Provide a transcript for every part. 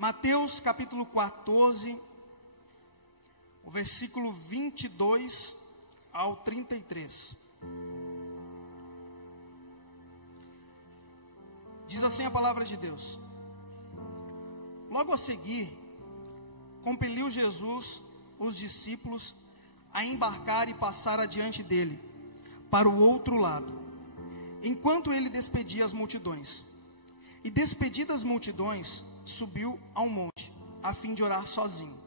Mateus capítulo 14, o versículo 22 ao 33. Diz assim a palavra de Deus: Logo a seguir, compeliu Jesus os discípulos a embarcar e passar adiante dele, para o outro lado, enquanto ele despedia as multidões. E despedidas as multidões, subiu ao monte, a fim de orar sozinho.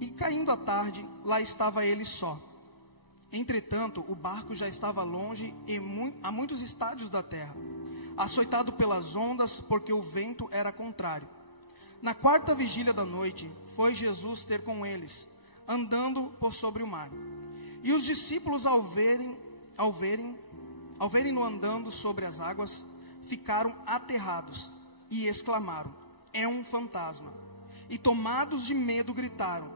E caindo a tarde, lá estava ele só. Entretanto, o barco já estava longe a muitos estádios da terra, açoitado pelas ondas, porque o vento era contrário. Na quarta vigília da noite, foi Jesus ter com eles, andando por sobre o mar. E os discípulos, ao verem-no andando sobre as águas, ficaram aterrados e exclamaram: é um fantasma. E tomados de medo, gritaram.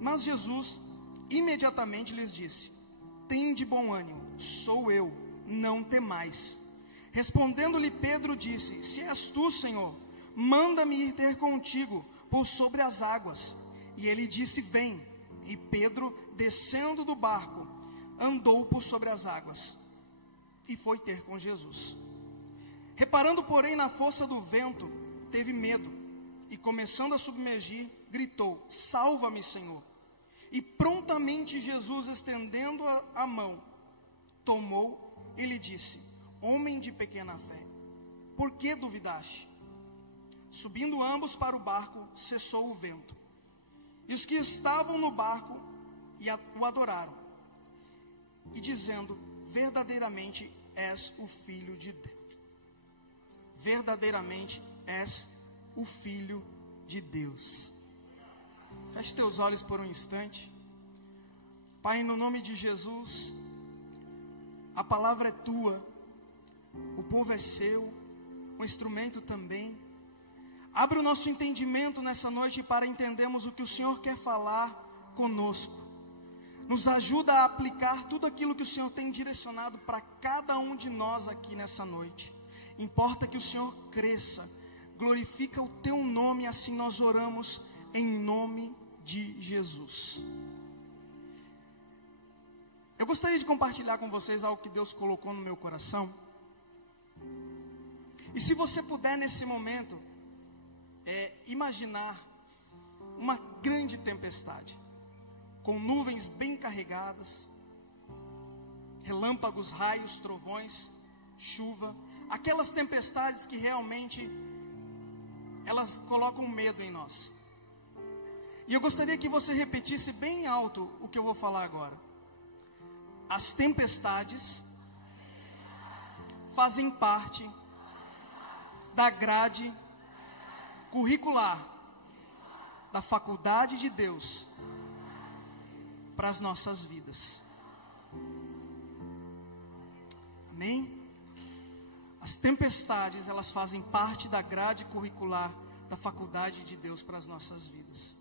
Mas Jesus imediatamente lhes disse: tende bom ânimo, sou eu, não temais. Respondendo-lhe Pedro, disse: se és tu, Senhor, manda-me ir ter contigo por sobre as águas. E ele disse: vem. E Pedro, descendo do barco, andou por sobre as águas e foi ter com Jesus. Reparando, porém, na força do vento, teve medo e, começando a submergir, gritou: salva-me, Senhor. E prontamente Jesus, estendendo a mão, tomou e lhe disse: homem de pequena fé, por que duvidaste? Subindo ambos para o barco, cessou o vento. E os que estavam no barco o adoraram, e dizendo: verdadeiramente és o Filho de Deus. Verdadeiramente és o Filho de Deus. Feche teus olhos por um instante. Pai, no nome de Jesus, a palavra é tua, o povo é seu, o instrumento também. Abre o nosso entendimento nessa noite para entendermos o que o Senhor quer falar conosco. Nos ajuda a aplicar tudo aquilo que o Senhor tem direcionado para cada um de nós aqui nessa noite. Importa que o Senhor cresça, glorifica o teu nome, assim nós oramos em nome de Jesus. Eu gostaria de compartilhar com vocês algo que Deus colocou no meu coração. E se você puder nesse momento, imaginar uma grande tempestade, com nuvens bem carregadas, relâmpagos, raios, trovões, chuva, aquelas tempestades que realmente elas colocam medo em nós. E eu gostaria que você repetisse bem alto o que eu vou falar agora. As tempestades fazem parte da grade curricular da faculdade de Deus para as nossas vidas. Amém? As tempestades, elas fazem parte da grade curricular da faculdade de Deus para as nossas vidas.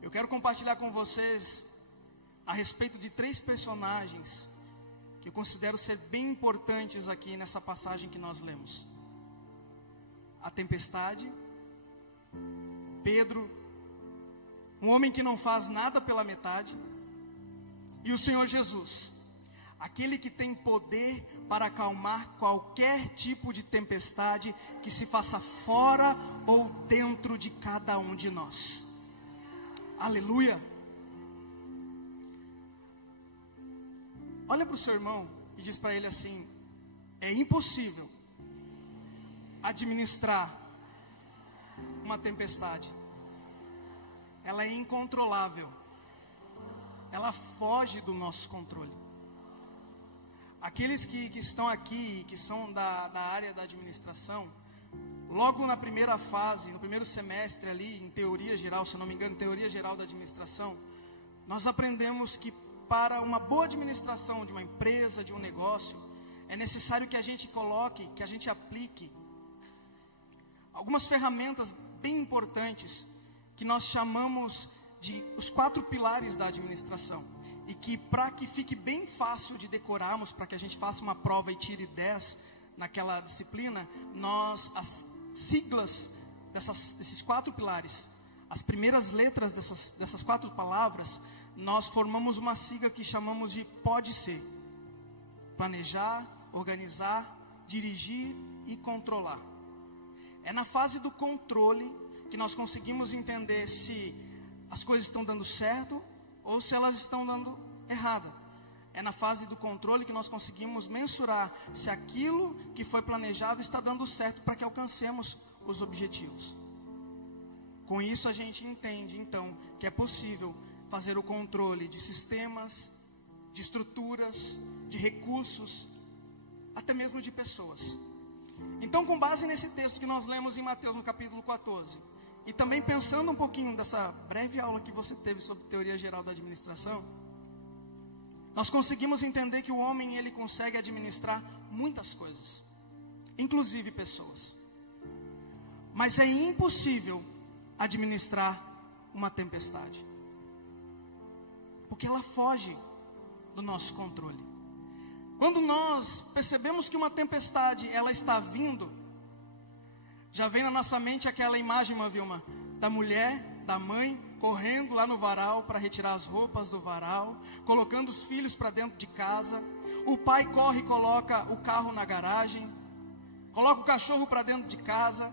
Eu quero compartilhar com vocês a respeito de 3 personagens que eu considero ser bem importantes aqui nessa passagem que nós lemos. A tempestade, Pedro, um homem que não faz nada pela metade, e o Senhor Jesus, aquele que tem poder para acalmar qualquer tipo de tempestade que se faça fora ou dentro de cada um de nós. Aleluia! Olha para o seu irmão e diz para ele assim: é impossível administrar uma tempestade. Ela é incontrolável. Ela foge do nosso controle. Aqueles que estão aqui, que são da área da administração, logo na primeira fase, no primeiro semestre ali, em teoria geral, se eu não me engano, teoria geral da administração, nós aprendemos que para uma boa administração de uma empresa, de um negócio, é necessário que a gente coloque, que a gente aplique algumas ferramentas bem importantes, que nós chamamos de os 4 pilares da administração. E que, para que fique bem fácil de decorarmos, para que a gente faça uma prova e tire 10 naquela disciplina, nós as siglas desses 4 pilares, as primeiras letras dessas 4 palavras, nós formamos uma sigla que chamamos de pode ser. Planejar, organizar, dirigir e controlar. É na fase do controle que nós conseguimos entender se as coisas estão dando certo ou se elas estão dando errado. É na fase do controle que nós conseguimos mensurar se aquilo que foi planejado está dando certo para que alcancemos os objetivos. Com isso a gente entende então que é possível fazer o controle de sistemas, de estruturas, de recursos, até mesmo de pessoas. Então, com base nesse texto que nós lemos em Mateus no capítulo 14, e também pensando um pouquinho dessa breve aula que você teve sobre teoria geral da administração, nós conseguimos entender que o homem, ele consegue administrar muitas coisas, inclusive pessoas. Mas é impossível administrar uma tempestade, porque ela foge do nosso controle. Quando nós percebemos que uma tempestade, ela está vindo, já vem na nossa mente aquela imagem, Vilma, da mulher, da mãe, correndo lá no varal para retirar as roupas do varal, colocando os filhos para dentro de casa. O pai corre e coloca o carro na garagem, coloca o cachorro para dentro de casa.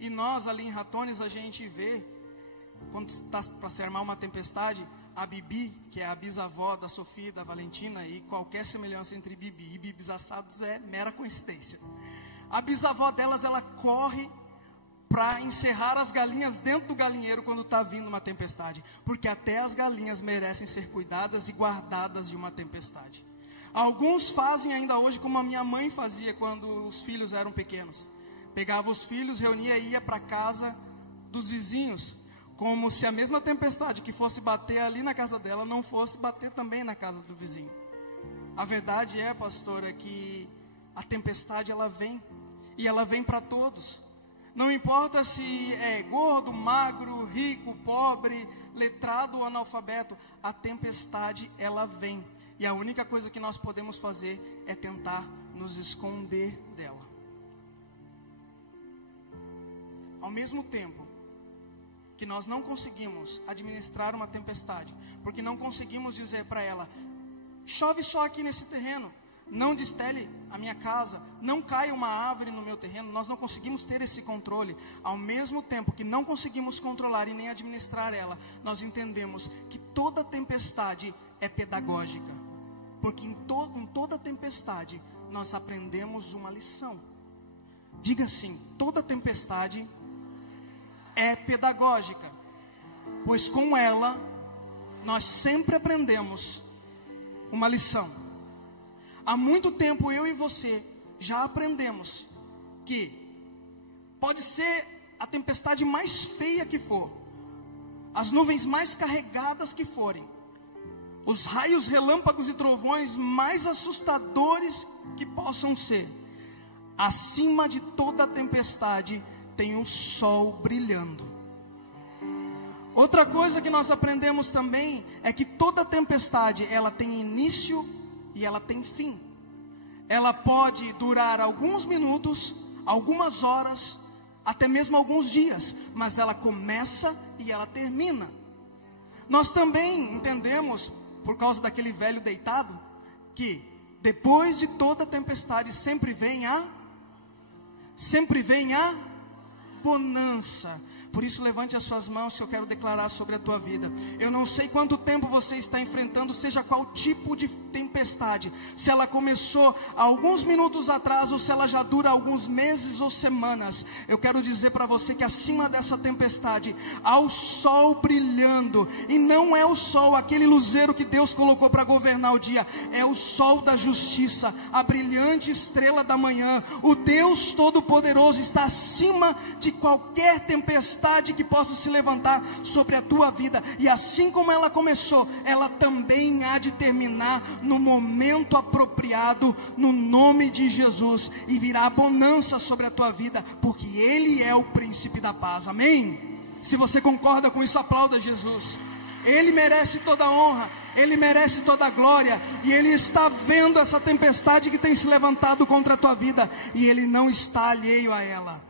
E nós ali em Ratones a gente vê, quando está para se armar uma tempestade, a Bibi, que é a bisavó da Sofia e da Valentina, e qualquer semelhança entre Bibi e Bibis assados é mera coincidência. A bisavó delas, ela corre para encerrar as galinhas dentro do galinheiro quando está vindo uma tempestade, porque até as galinhas merecem ser cuidadas e guardadas de uma tempestade. Alguns fazem ainda hoje como a minha mãe fazia quando os filhos eram pequenos. Pegava os filhos, reunia e ia para a casa dos vizinhos, como se a mesma tempestade que fosse bater ali na casa dela não fosse bater também na casa do vizinho. A verdade é, pastora, que a tempestade ela vem, e ela vem para todos. Não importa se é gordo, magro, rico, pobre, letrado ou analfabeto, a tempestade ela vem. E a única coisa que nós podemos fazer é tentar nos esconder dela. Ao mesmo tempo que nós não conseguimos administrar uma tempestade, porque não conseguimos dizer para ela, chove só aqui nesse terreno, não destele a minha casa, não caia uma árvore no meu terreno, nós não conseguimos ter esse controle. Ao mesmo tempo que não conseguimos controlar e nem administrar ela, nós entendemos que toda tempestade é pedagógica, porque em toda tempestade nós aprendemos uma lição. Diga assim, toda tempestade é pedagógica, pois com ela nós sempre aprendemos uma lição. Há muito tempo eu e você já aprendemos que pode ser a tempestade mais feia que for, as nuvens mais carregadas que forem, os raios, relâmpagos e trovões mais assustadores que possam ser, acima de toda tempestade tem o sol brilhando. Outra coisa que nós aprendemos também é que toda tempestade ela tem início e ela tem fim. Ela pode durar alguns minutos, algumas horas, até mesmo alguns dias, mas ela começa e ela termina. Nós também entendemos, por causa daquele velho deitado, que depois de toda tempestade sempre vem a bonança. Por isso levante as suas mãos que eu quero declarar sobre a tua vida. Eu não sei quanto tempo você está enfrentando, seja qual tipo de tempestade, se ela começou há alguns minutos atrás ou se ela já dura alguns meses ou semanas. Eu quero dizer para você que acima dessa tempestade há o sol brilhando, e não é o sol, aquele luzeiro que Deus colocou para governar o dia, é o sol da justiça, a brilhante estrela da manhã. O Deus Todo-Poderoso está acima de qualquer tempestade que possa se levantar sobre a tua vida, e assim como ela começou, ela também há de terminar no momento apropriado, no nome de Jesus, e virá bonança sobre a tua vida, porque Ele é o príncipe da paz, amém? Se você concorda com isso, aplauda Jesus. Ele merece toda a honra, Ele merece toda a glória, e Ele está vendo essa tempestade que tem se levantado contra a tua vida, e Ele não está alheio a ela.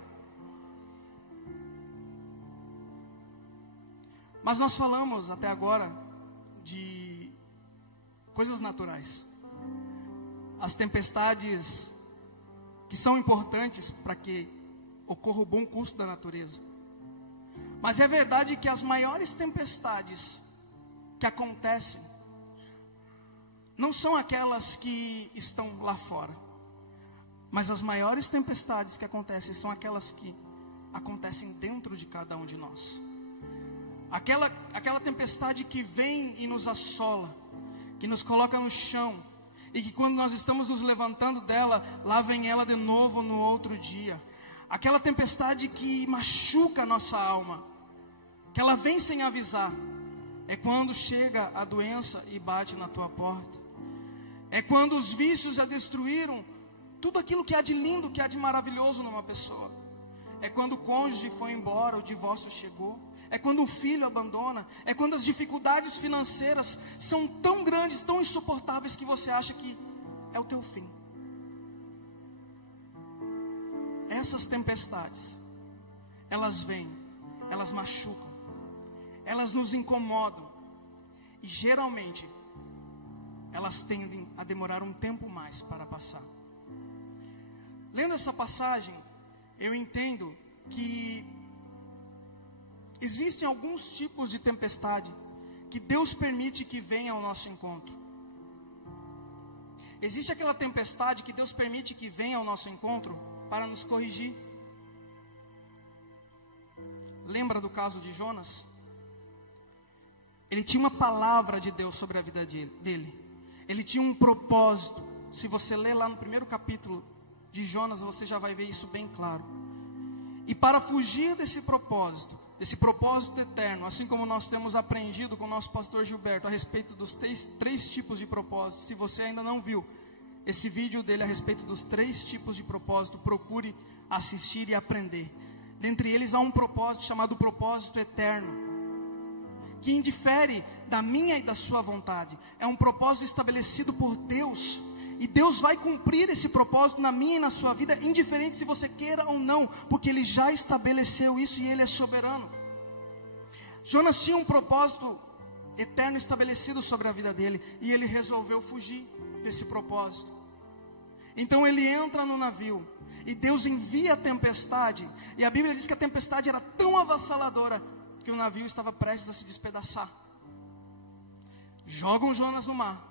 Mas nós falamos até agora de coisas naturais. As tempestades que são importantes para que ocorra o bom curso da natureza. Mas é verdade que as maiores tempestades que acontecem não são aquelas que estão lá fora, mas as maiores tempestades que acontecem são aquelas que acontecem dentro de cada um de nós. Aquela tempestade que vem e nos assola, que nos coloca no chão, e que quando nós estamos nos levantando dela, lá vem ela de novo no outro dia. Aquela tempestade que machuca a nossa alma, que ela vem sem avisar. É quando chega a doença e bate na tua porta. É quando os vícios já destruíram tudo aquilo que há de lindo, que há de maravilhoso numa pessoa. É quando o cônjuge foi embora, o divórcio chegou. É quando o filho abandona. É quando as dificuldades financeiras são tão grandes, tão insuportáveis, que você acha que é o teu fim. Essas tempestades, elas vêm, elas machucam, elas nos incomodam. E geralmente, elas tendem a demorar um tempo mais para passar. Lendo essa passagem, eu entendo que existem alguns tipos de tempestade que Deus permite que venha ao nosso encontro. Existe aquela tempestade que Deus permite que venha ao nosso encontro para nos corrigir. Lembra do caso de Jonas? Ele tinha uma palavra de Deus sobre a vida dele. Ele tinha um propósito. Se você ler lá no primeiro capítulo de Jonas, você já vai ver isso bem claro. E para fugir desse propósito eterno, assim como nós temos aprendido com o nosso pastor Gilberto a respeito dos três tipos de propósito. Se você ainda não viu esse vídeo dele a respeito dos 3 tipos de propósito, procure assistir e aprender. Dentre eles há um propósito chamado propósito eterno, que indifere da minha e da sua vontade. É um propósito estabelecido por Deus. E Deus vai cumprir esse propósito na minha e na sua vida, indiferente se você queira ou não, porque Ele já estabeleceu isso e Ele é soberano. Jonas tinha um propósito eterno estabelecido sobre a vida dele, e ele resolveu fugir desse propósito. Então ele entra no navio, e Deus envia a tempestade, e a Bíblia diz que a tempestade era tão avassaladora, que o navio estava prestes a se despedaçar. Jogam Jonas no mar.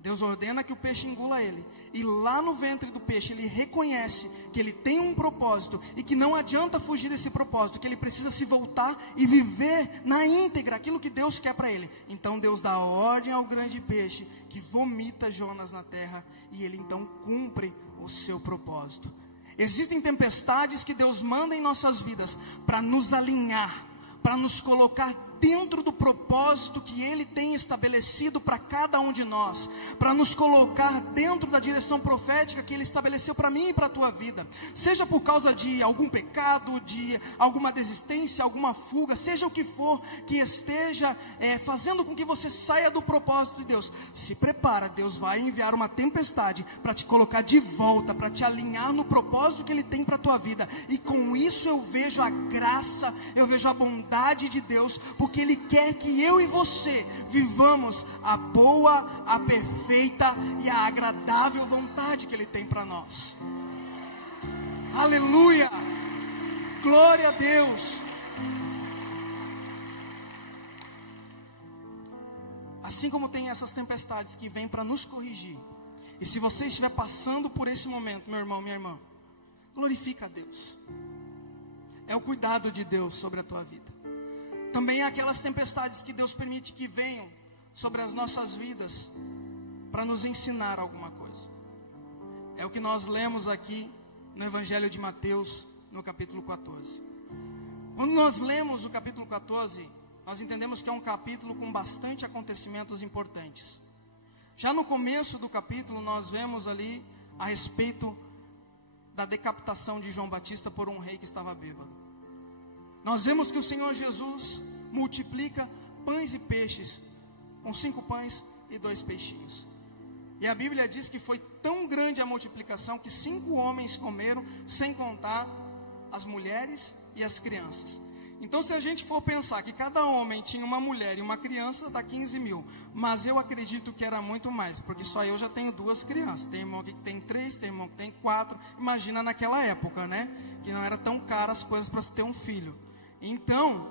Deus ordena que o peixe engula ele. E lá no ventre do peixe ele reconhece que ele tem um propósito e que não adianta fugir desse propósito, que ele precisa se voltar e viver na íntegra aquilo que Deus quer para ele. Então Deus dá ordem ao grande peixe que vomita Jonas na terra, e ele então cumpre o seu propósito. Existem tempestades que Deus manda em nossas vidas para nos alinhar, para nos colocar dentro do propósito que Ele tem estabelecido para cada um de nós, para nos colocar dentro da direção profética que Ele estabeleceu para mim e para a tua vida, seja por causa de algum pecado, de alguma desistência, alguma fuga, seja o que for que esteja fazendo com que você saia do propósito de Deus. Se prepara, Deus vai enviar uma tempestade para te colocar de volta, para te alinhar no propósito que Ele tem para a tua vida, e com isso eu vejo a graça, eu vejo a bondade de Deus, porque Ele quer que eu e você vivamos a boa, a perfeita e a agradável vontade que Ele tem para nós. Aleluia! Glória a Deus! Assim como tem essas tempestades que vêm para nos corrigir, e se você estiver passando por esse momento, meu irmão, minha irmã, glorifica a Deus. É o cuidado de Deus sobre a tua vida. Também há aquelas tempestades que Deus permite que venham sobre as nossas vidas para nos ensinar alguma coisa. É o que nós lemos aqui no Evangelho de Mateus, no capítulo 14. Quando nós lemos o capítulo 14, nós entendemos que é um capítulo com bastante acontecimentos importantes. Já no começo do capítulo, nós vemos ali a respeito da decapitação de João Batista por um rei que estava bêbado. Nós vemos que o Senhor Jesus multiplica pães e peixes, com 5 pães e 2 peixinhos. E a Bíblia diz que foi tão grande a multiplicação que 5 homens comeram, sem contar as mulheres e as crianças. Então, se a gente for pensar que cada homem tinha uma mulher e uma criança, dá 15 mil. Mas eu acredito que era muito mais, porque só eu já tenho 2 crianças. Tem irmão aqui que tem 3, tem irmão que tem 4. Imagina naquela época, né? Que não era tão caro as coisas para se ter um filho. Então,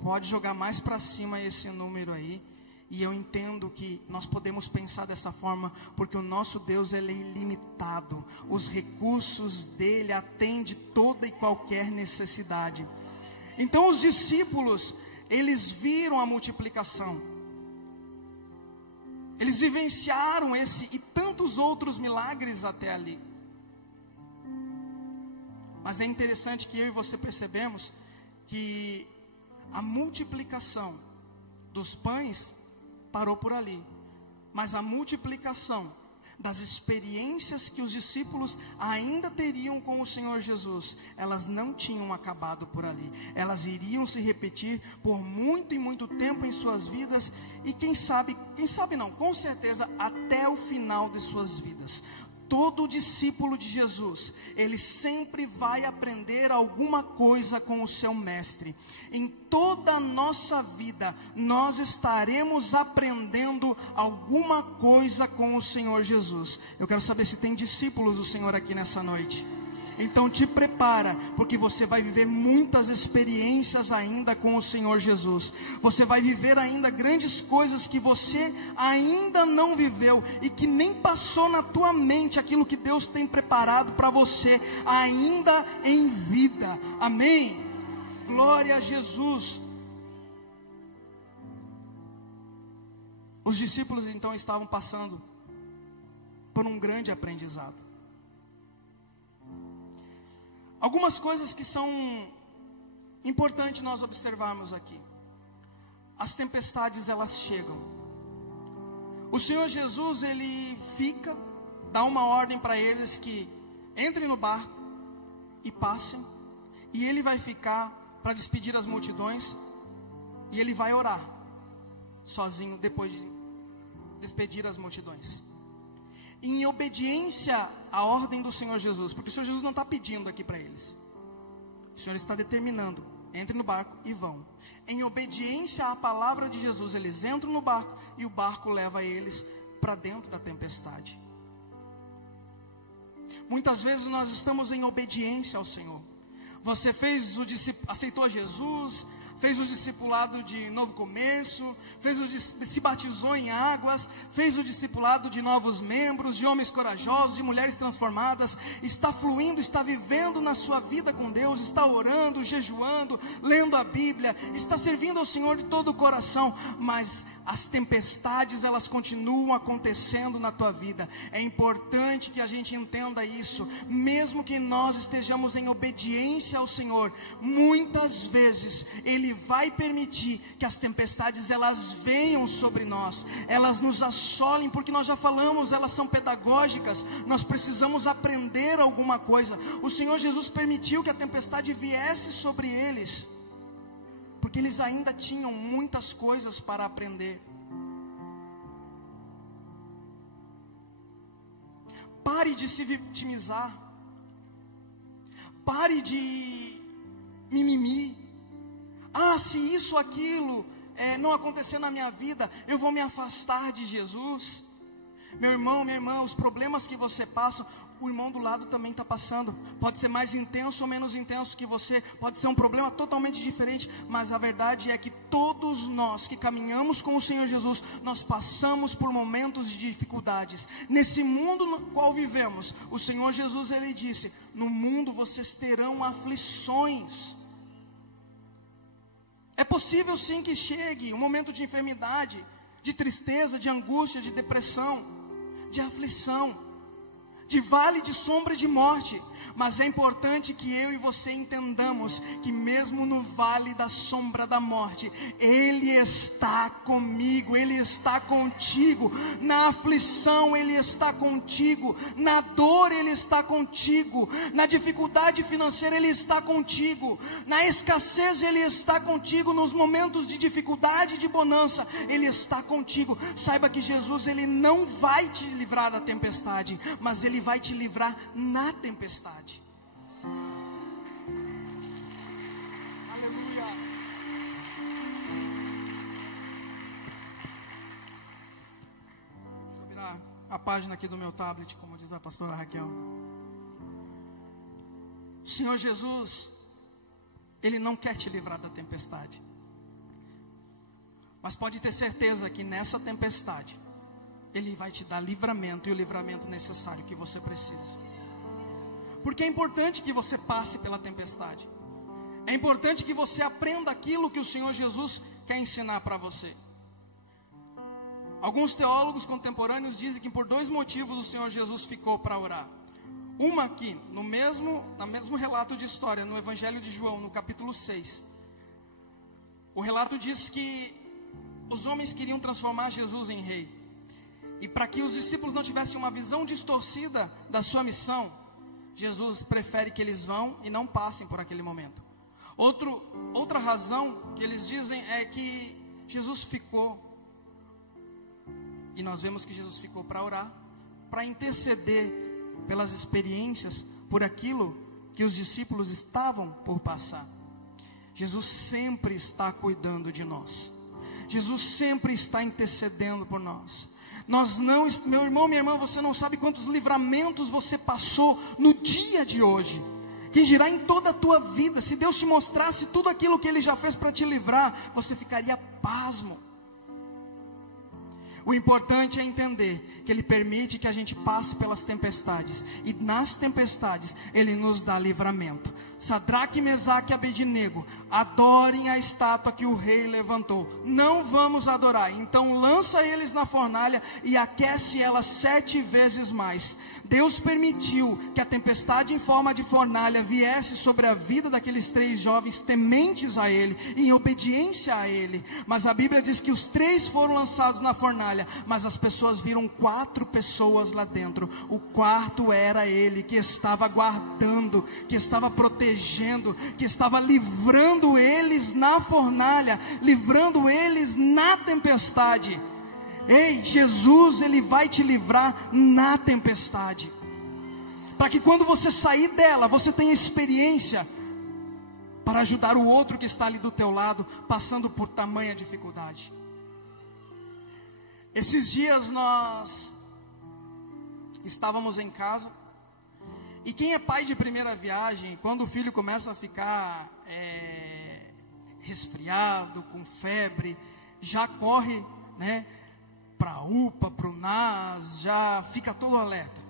pode jogar mais para cima esse número aí. E eu entendo que nós podemos pensar dessa forma, porque o nosso Deus, ele é ilimitado. Os recursos dele atendem toda e qualquer necessidade. Então os discípulos, eles viram a multiplicação. Eles vivenciaram esse e tantos outros milagres até ali. Mas é interessante que eu e você percebemos que a multiplicação dos pães parou por ali, mas a multiplicação das experiências que os discípulos ainda teriam com o Senhor Jesus, elas não tinham acabado por ali. Elas iriam se repetir por muito e muito tempo em suas vidas, e quem sabe não, com certeza até o final de suas vidas. Todo discípulo de Jesus, ele sempre vai aprender alguma coisa com o seu mestre. Em toda a nossa vida, nós estaremos aprendendo alguma coisa com o Senhor Jesus. Eu quero saber se tem discípulos do Senhor aqui nessa noite. Então te prepara, porque você vai viver muitas experiências ainda com o Senhor Jesus. Você vai viver ainda grandes coisas que você ainda não viveu, e que nem passou na tua mente aquilo que Deus tem preparado para você ainda em vida. Amém? Glória a Jesus. Os discípulos então estavam passando por um grande aprendizado. Algumas coisas que são importantes nós observarmos aqui. As tempestades, elas chegam. O Senhor Jesus, ele fica, dá uma ordem para eles que entrem no barco e passem. E ele vai ficar para despedir as multidões. E ele vai orar sozinho depois de despedir as multidões. Em obediência à ordem do Senhor Jesus, porque o Senhor Jesus não está pedindo aqui para eles, o Senhor está determinando: entrem no barco e vão. Em obediência à palavra de Jesus, eles entram no barco, e o barco leva eles para dentro da tempestade. Muitas vezes nós estamos em obediência ao Senhor. Você aceitou Jesus, fez o discipulado de novo começo, se batizou em águas, fez o discipulado de novos membros, de homens corajosos, de mulheres transformadas, está fluindo, está vivendo na sua vida com Deus, está orando, jejuando, lendo a Bíblia, está servindo ao Senhor de todo o coração, mas as tempestades, elas continuam acontecendo na tua vida. É importante que a gente entenda isso. Mesmo que nós estejamos em obediência ao Senhor, muitas vezes Ele vai permitir que as tempestades, elas venham sobre nós, elas nos assolem, porque nós já falamos, elas são pedagógicas. Nós precisamos aprender alguma coisa. O Senhor Jesus permitiu que a tempestade viesse sobre eles, porque eles ainda tinham muitas coisas para aprender. Pare de se vitimizar. Pare de mimimi. Se isso, aquilo não acontecer na minha vida, eu vou me afastar de Jesus. Meu irmão, minha irmã, os problemas que você passa, o irmão do lado também está passando. Pode ser mais intenso ou menos intenso que você, pode ser um problema totalmente diferente, mas a verdade é que todos nós que caminhamos com o Senhor Jesus, nós passamos por momentos de dificuldades. Nesse mundo no qual vivemos, o Senhor Jesus, ele disse: no mundo vocês terão aflições. É possível sim que chegue um momento de enfermidade, de tristeza, de angústia, de depressão, de aflição, de vale de sombra e de morte. Mas é importante que eu e você entendamos que mesmo no vale da sombra da morte, Ele está comigo, Ele está contigo. Na aflição Ele está contigo, na dor Ele está contigo, na dificuldade financeira Ele está contigo, na escassez Ele está contigo, nos momentos de dificuldade e de bonança Ele está contigo. Saiba que Jesus, Ele não vai te livrar da tempestade, mas Ele vai te livrar na tempestade. Aleluia. página aqui do meu tablet, como diz a pastora Raquel. O Senhor Jesus, Ele não quer te livrar da tempestade. Mas pode ter certeza que nessa tempestade, Ele vai te dar livramento, e o livramento necessário que você precisa. Porque é importante que você passe pela tempestade. É importante que você aprenda aquilo que o Senhor Jesus quer ensinar para você. Alguns teólogos contemporâneos dizem que por 2 motivos o Senhor Jesus ficou para orar. Uma aqui, no mesmo relato de história, no Evangelho de João, no capítulo 6. O relato diz que os homens queriam transformar Jesus em rei. E para que os discípulos não tivessem uma visão distorcida da sua missão, Jesus prefere que eles vão e não passem por aquele momento. Outra razão que eles dizem é que Jesus ficou, e nós vemos que Jesus ficou para orar, para interceder pelas experiências, por aquilo que os discípulos estavam por passar. Jesus sempre está cuidando de nós. Jesus sempre está intercedendo por nós. Meu irmão, minha irmã, você não sabe quantos livramentos você passou no dia de hoje. Quem dirá em toda a tua vida? Se Deus te mostrasse tudo aquilo que Ele já fez para te livrar, você ficaria pasmo. O importante é entender que Ele permite que a gente passe pelas tempestades, e nas tempestades Ele nos dá livramento. Sadraque, Mesaque e Abednego, adorem a estátua que o rei levantou. Não vamos adorar, então lança eles na fornalha e aquece ela 7 vezes mais. Deus permitiu que a tempestade em forma de fornalha viesse sobre a vida daqueles 3 jovens tementes a Ele, em obediência a Ele. Mas a Bíblia diz que os 3 foram lançados na fornalha, mas as pessoas viram 4 pessoas lá dentro. O quarto era Ele, que estava guardando, que estava protegendo, que estava livrando eles na fornalha, livrando eles na tempestade. Ei, Jesus, Ele vai te livrar na tempestade, para que quando você sair dela, você tenha experiência para ajudar o outro que está ali do teu lado, passando por tamanha dificuldade. Esses dias nós estávamos em casa, e quem é pai de primeira viagem, quando o filho começa a ficar resfriado, com febre, já corre, para a UPA, para o NAS, já fica todo alerta,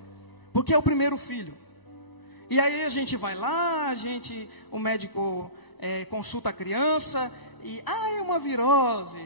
porque é o primeiro filho. E aí a gente vai lá, o médico consulta a criança, e é uma virose,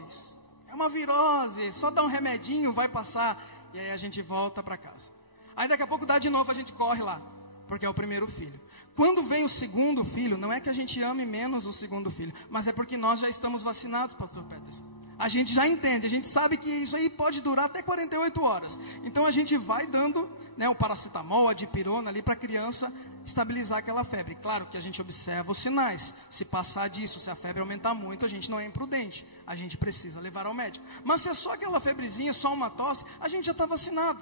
só dá um remedinho, vai passar, e aí a gente volta para casa. Aí daqui a pouco dá de novo, a gente corre lá, porque é o primeiro filho. Quando vem o segundo filho, não é que a gente ame menos o segundo filho, mas é porque nós já estamos vacinados, pastor Peters. A gente já entende, a gente sabe que isso aí pode durar até 48 horas. Então a gente vai dando o paracetamol, a dipirona ali para a criança estabilizar aquela febre. Claro que a gente observa os sinais. Se passar disso, se a febre aumentar muito, a gente não é imprudente. A gente precisa levar ao médico. Mas se é só aquela febrezinha, só uma tosse, a gente já está vacinado.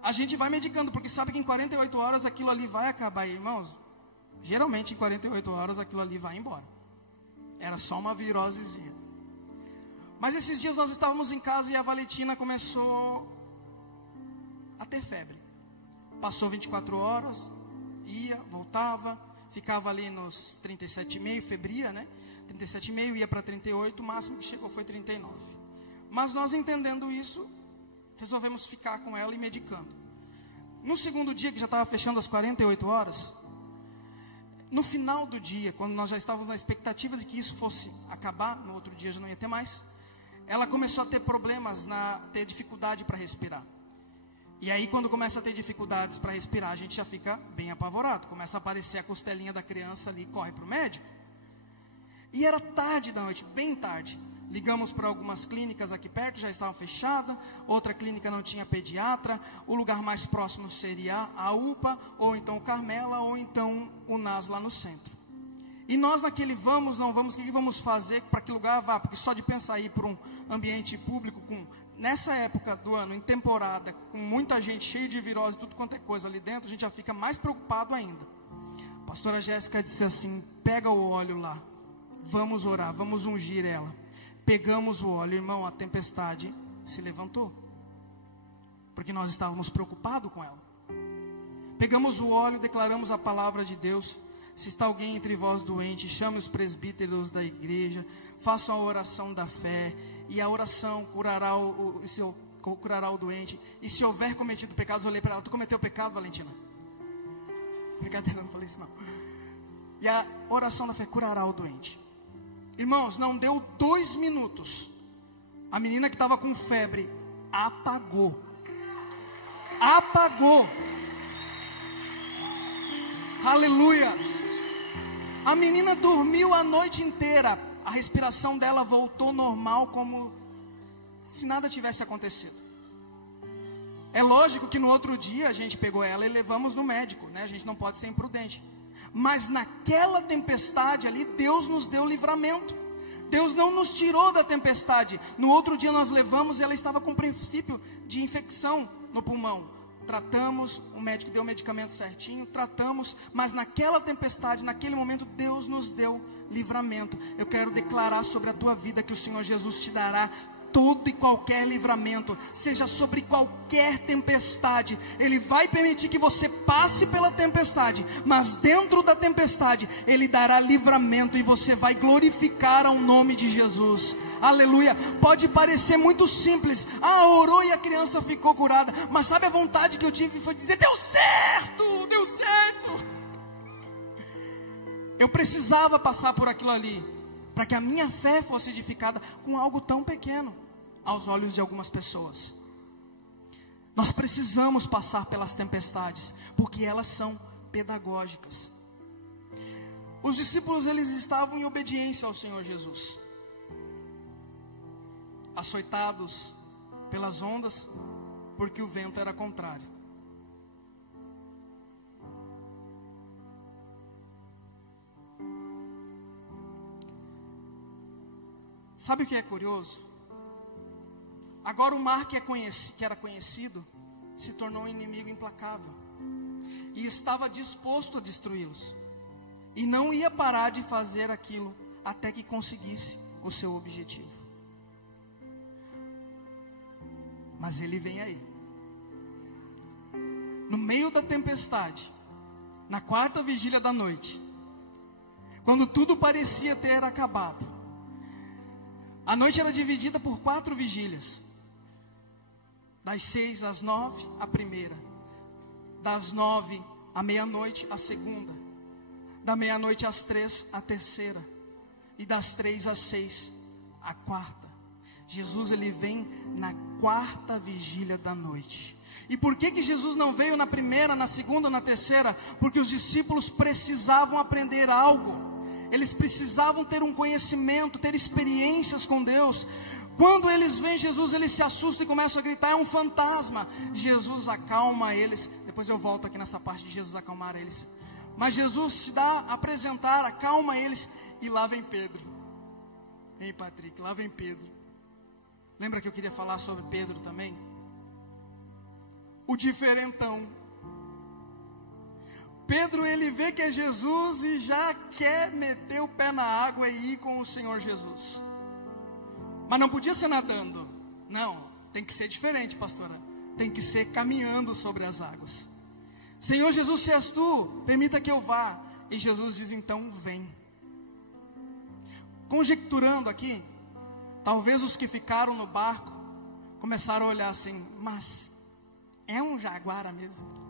A gente vai medicando, porque sabe que em 48 horas aquilo ali vai acabar, irmãos. Geralmente em 48 horas aquilo ali vai embora. Era só uma virosezinha. Mas esses dias nós estávamos em casa e a Valentina começou a ter febre. Passou 24 horas, ia, voltava, ficava ali nos 37,5, febria, 37,5, ia para 38, o máximo que chegou foi 39. Mas nós, entendendo isso, resolvemos ficar com ela e medicando. No segundo dia, que já estava fechando as 48 horas, no final do dia, quando nós já estávamos na expectativa de que isso fosse acabar, no outro dia já não ia ter mais, ela começou a ter problemas, ter dificuldade para respirar. E aí quando começa a ter dificuldades para respirar, a gente já fica bem apavorado. Começa a aparecer a costelinha da criança ali, corre para o médico. E era tarde da noite, bem tarde. Ligamos para algumas clínicas aqui perto, já estavam fechadas. Outra clínica não tinha pediatra. O lugar mais próximo seria a UPA, ou então o Carmela, ou então o NAS lá no centro. E nós naquele vamos, não vamos, o que vamos fazer, para que lugar vá? Porque só de pensar ir para um ambiente público, nessa época do ano, em temporada, com muita gente cheia de virose, tudo quanto é coisa ali dentro, a gente já fica mais preocupado ainda. A pastora Jéssica disse assim, pega o óleo lá, vamos orar, vamos ungir ela. Pegamos o óleo, irmão, a tempestade se levantou. porque nós estávamos preocupados com ela. Pegamos o óleo, declaramos a palavra de Deus. Se está alguém entre vós doente, chame os presbíteros da igreja, façam a oração da fé, e a oração curará o doente. E se houver cometido pecados, eu olhei para ela: tu cometeu pecado, Valentina? Brincadeira, não falei isso não. E a oração da fé curará o doente. Irmãos, não deu 2 minutos, a menina que estava com febre apagou. Aleluia. A menina dormiu a noite inteira. A respiração dela voltou normal, como se nada tivesse acontecido. É lógico que no outro dia a gente pegou ela e levamos no médico, né? A gente não pode ser imprudente. Mas naquela tempestade ali, Deus nos deu livramento. Deus não nos tirou da tempestade. No outro dia nós levamos e ela estava com princípio de infecção no pulmão. Tratamos, o médico deu o medicamento certinho, tratamos, mas naquela tempestade, naquele momento, Deus nos deu livramento. Eu quero declarar sobre a tua vida que o Senhor Jesus te dará todo e qualquer livramento, seja sobre qualquer tempestade. Ele vai permitir que você passe pela tempestade, mas dentro da tempestade Ele dará livramento e você vai glorificar ao nome de Jesus. Aleluia. Pode parecer muito simples: orou e a criança ficou curada, mas sabe a vontade que eu tive foi dizer: deu certo, deu certo. Eu precisava passar por aquilo ali, para que a minha fé fosse edificada com algo tão pequeno aos olhos de algumas pessoas. Nós precisamos passar pelas tempestades, porque elas são pedagógicas. Os discípulos, eles estavam em obediência ao Senhor Jesus, açoitados pelas ondas, porque o vento era contrário. Sabe o que é curioso? Agora o mar que era conhecido se tornou um inimigo implacável, e estava disposto a destruí-los, e não ia parar de fazer aquilo até que conseguisse o seu objetivo. Mas ele vem aí, no meio da tempestade, na 4ª vigília da noite, quando tudo parecia ter acabado. A noite era dividida por 4 vigílias. Das 6 às 9, a primeira. Das 9 à meia-noite, a segunda. Da meia-noite às 3, a terceira. E das 3 às 6, a quarta. Jesus, ele vem na 4ª vigília da noite. E por que Jesus não veio na primeira, na segunda, na terceira? Porque os discípulos precisavam aprender algo. Eles precisavam ter um conhecimento, ter experiências com Deus. Quando eles veem Jesus, eles se assustam e começam a gritar: é um fantasma. Jesus acalma eles. Depois eu volto aqui nessa parte de Jesus acalmar eles. Mas Jesus se dá a apresentar, acalma eles. E lá vem Pedro. Ei, Patrick, lá vem Pedro. Lembra que eu queria falar sobre Pedro também? O diferentão. Pedro, ele vê que é Jesus e já quer meter o pé na água e ir com o Senhor Jesus. Mas não podia ser nadando. Não, tem que ser diferente, pastora. Tem que ser caminhando sobre as águas. Senhor Jesus, se és tu, permita que eu vá. E Jesus diz: então vem. Conjecturando aqui, talvez os que ficaram no barco começaram a olhar assim: mas é um jaguara mesmo?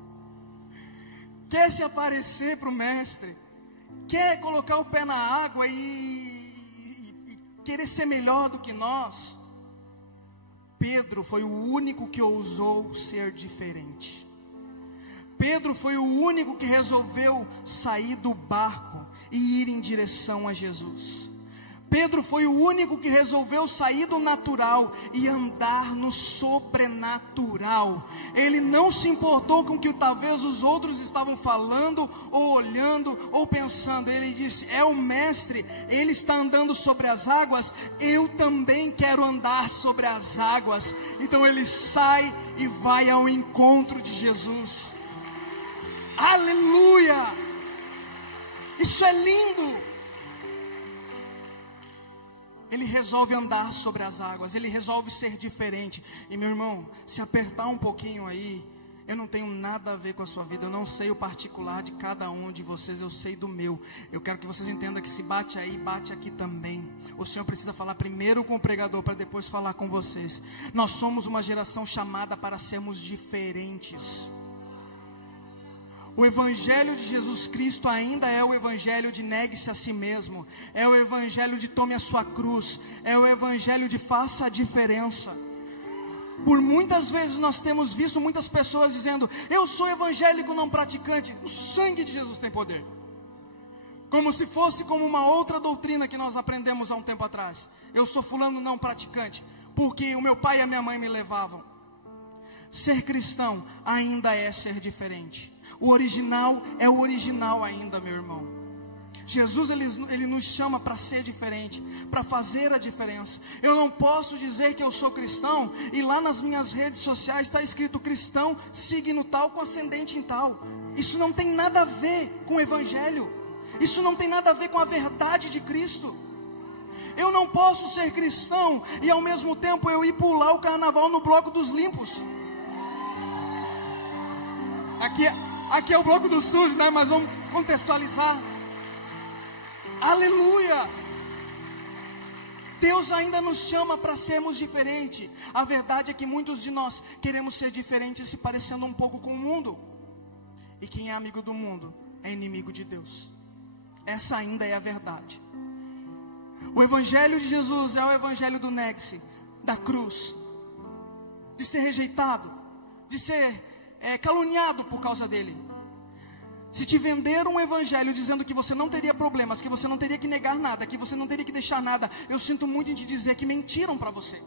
Quer se aparecer para o mestre? Quer colocar o pé na água e querer ser melhor do que nós? Pedro foi o único que ousou ser diferente. Pedro foi o único que resolveu sair do barco e ir em direção a Jesus. Pedro foi o único que resolveu sair do natural e andar no sobrenatural. Ele não se importou com o que talvez os outros estavam falando, ou olhando, ou pensando. Ele disse: é o mestre, ele está andando sobre as águas, eu também quero andar sobre as águas. Então ele sai e vai ao encontro de Jesus. Aleluia! Isso é lindo! ele resolve andar sobre as águas, ele resolve ser diferente. E meu irmão, se apertar um pouquinho aí, eu não tenho nada a ver com a sua vida, eu não sei o particular de cada um de vocês, eu sei do meu. Eu quero que vocês entendam que se bate aí, bate aqui também. O Senhor precisa falar primeiro com o pregador, para depois falar com vocês. Nós somos uma geração chamada para sermos diferentes. O evangelho de Jesus Cristo ainda é o evangelho de negue-se a si mesmo, é o evangelho de tome a sua cruz, é o evangelho de faça a diferença. Por muitas vezes nós temos visto muitas pessoas dizendo: eu sou evangélico não praticante. O sangue de Jesus tem poder. Como se fosse como uma outra doutrina que nós aprendemos há um tempo atrás. Eu sou fulano não praticante, porque o meu pai e a minha mãe me levavam. Ser cristão ainda é ser diferente. O original é o original ainda, meu irmão. Jesus, ele nos chama para ser diferente, para fazer a diferença. Eu não posso dizer que eu sou cristão e lá nas minhas redes sociais está escrito cristão, signo tal, com ascendente em tal. Isso não tem nada a ver com o evangelho. Isso não tem nada a ver com a verdade de Cristo. Eu não posso ser cristão e ao mesmo tempo eu ir pular o carnaval no bloco dos limpos. Aqui é o bloco dos sujos, né? Mas vamos contextualizar. Aleluia! Deus ainda nos chama para sermos diferentes. A verdade é que muitos de nós queremos ser diferentes, se parecendo um pouco com o mundo. E quem é amigo do mundo é inimigo de Deus. Essa ainda é a verdade. O evangelho de Jesus é o evangelho do negue-se, da cruz, de ser rejeitado, de ser caluniado por causa dele. Se te venderam um evangelho dizendo que você não teria problemas, que você não teria que negar nada, que você não teria que deixar nada, eu sinto muito em te dizer que mentiram para você.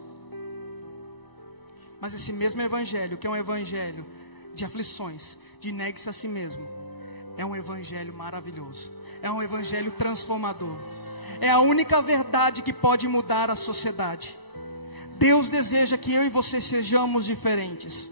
Mas esse mesmo evangelho, que é um evangelho de aflições, de negue-se a si mesmo, é um evangelho maravilhoso, é um evangelho transformador, é a única verdade que pode mudar a sociedade. Deus deseja que eu e você sejamos diferentes.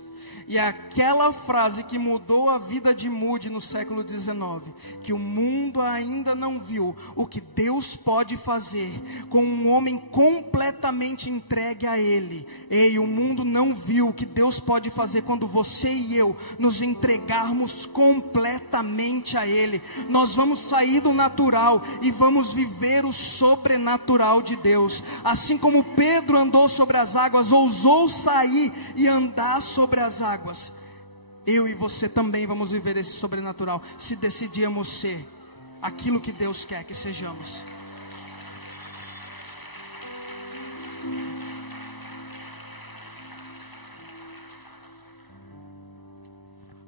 E é aquela frase que mudou a vida de Moody no século XIX, que o mundo ainda não viu o que Deus pode fazer com um homem completamente entregue a Ele. Ei, o mundo não viu o que Deus pode fazer quando você e eu nos entregarmos completamente a Ele. Nós vamos sair do natural e vamos viver o sobrenatural de Deus. Assim como Pedro andou sobre as águas, ousou sair e andar sobre as águas, eu e você também vamos viver esse sobrenatural, se decidirmos ser aquilo que Deus quer que sejamos.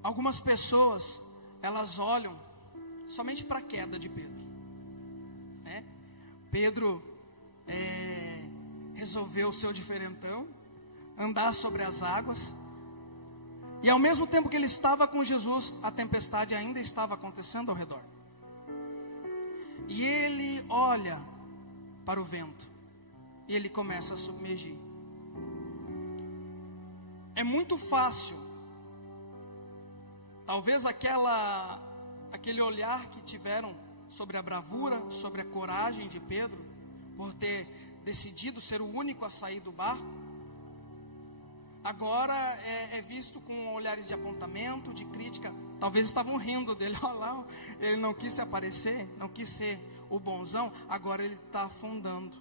Algumas pessoas, elas olham somente para a queda de Pedro, né? Pedro resolveu ser o diferentão, andar sobre as águas. E ao mesmo tempo que ele estava com Jesus, a tempestade ainda estava acontecendo ao redor. E ele olha para o vento e ele começa a submergir. É muito fácil, talvez aquele olhar que tiveram sobre a bravura, sobre a coragem de Pedro, por ter decidido ser o único a sair do barco, agora é visto com olhares de apontamento, de crítica. Talvez estavam rindo dele. Olha lá, ele não quis se aparecer, não quis ser o bonzão, agora ele está afundando.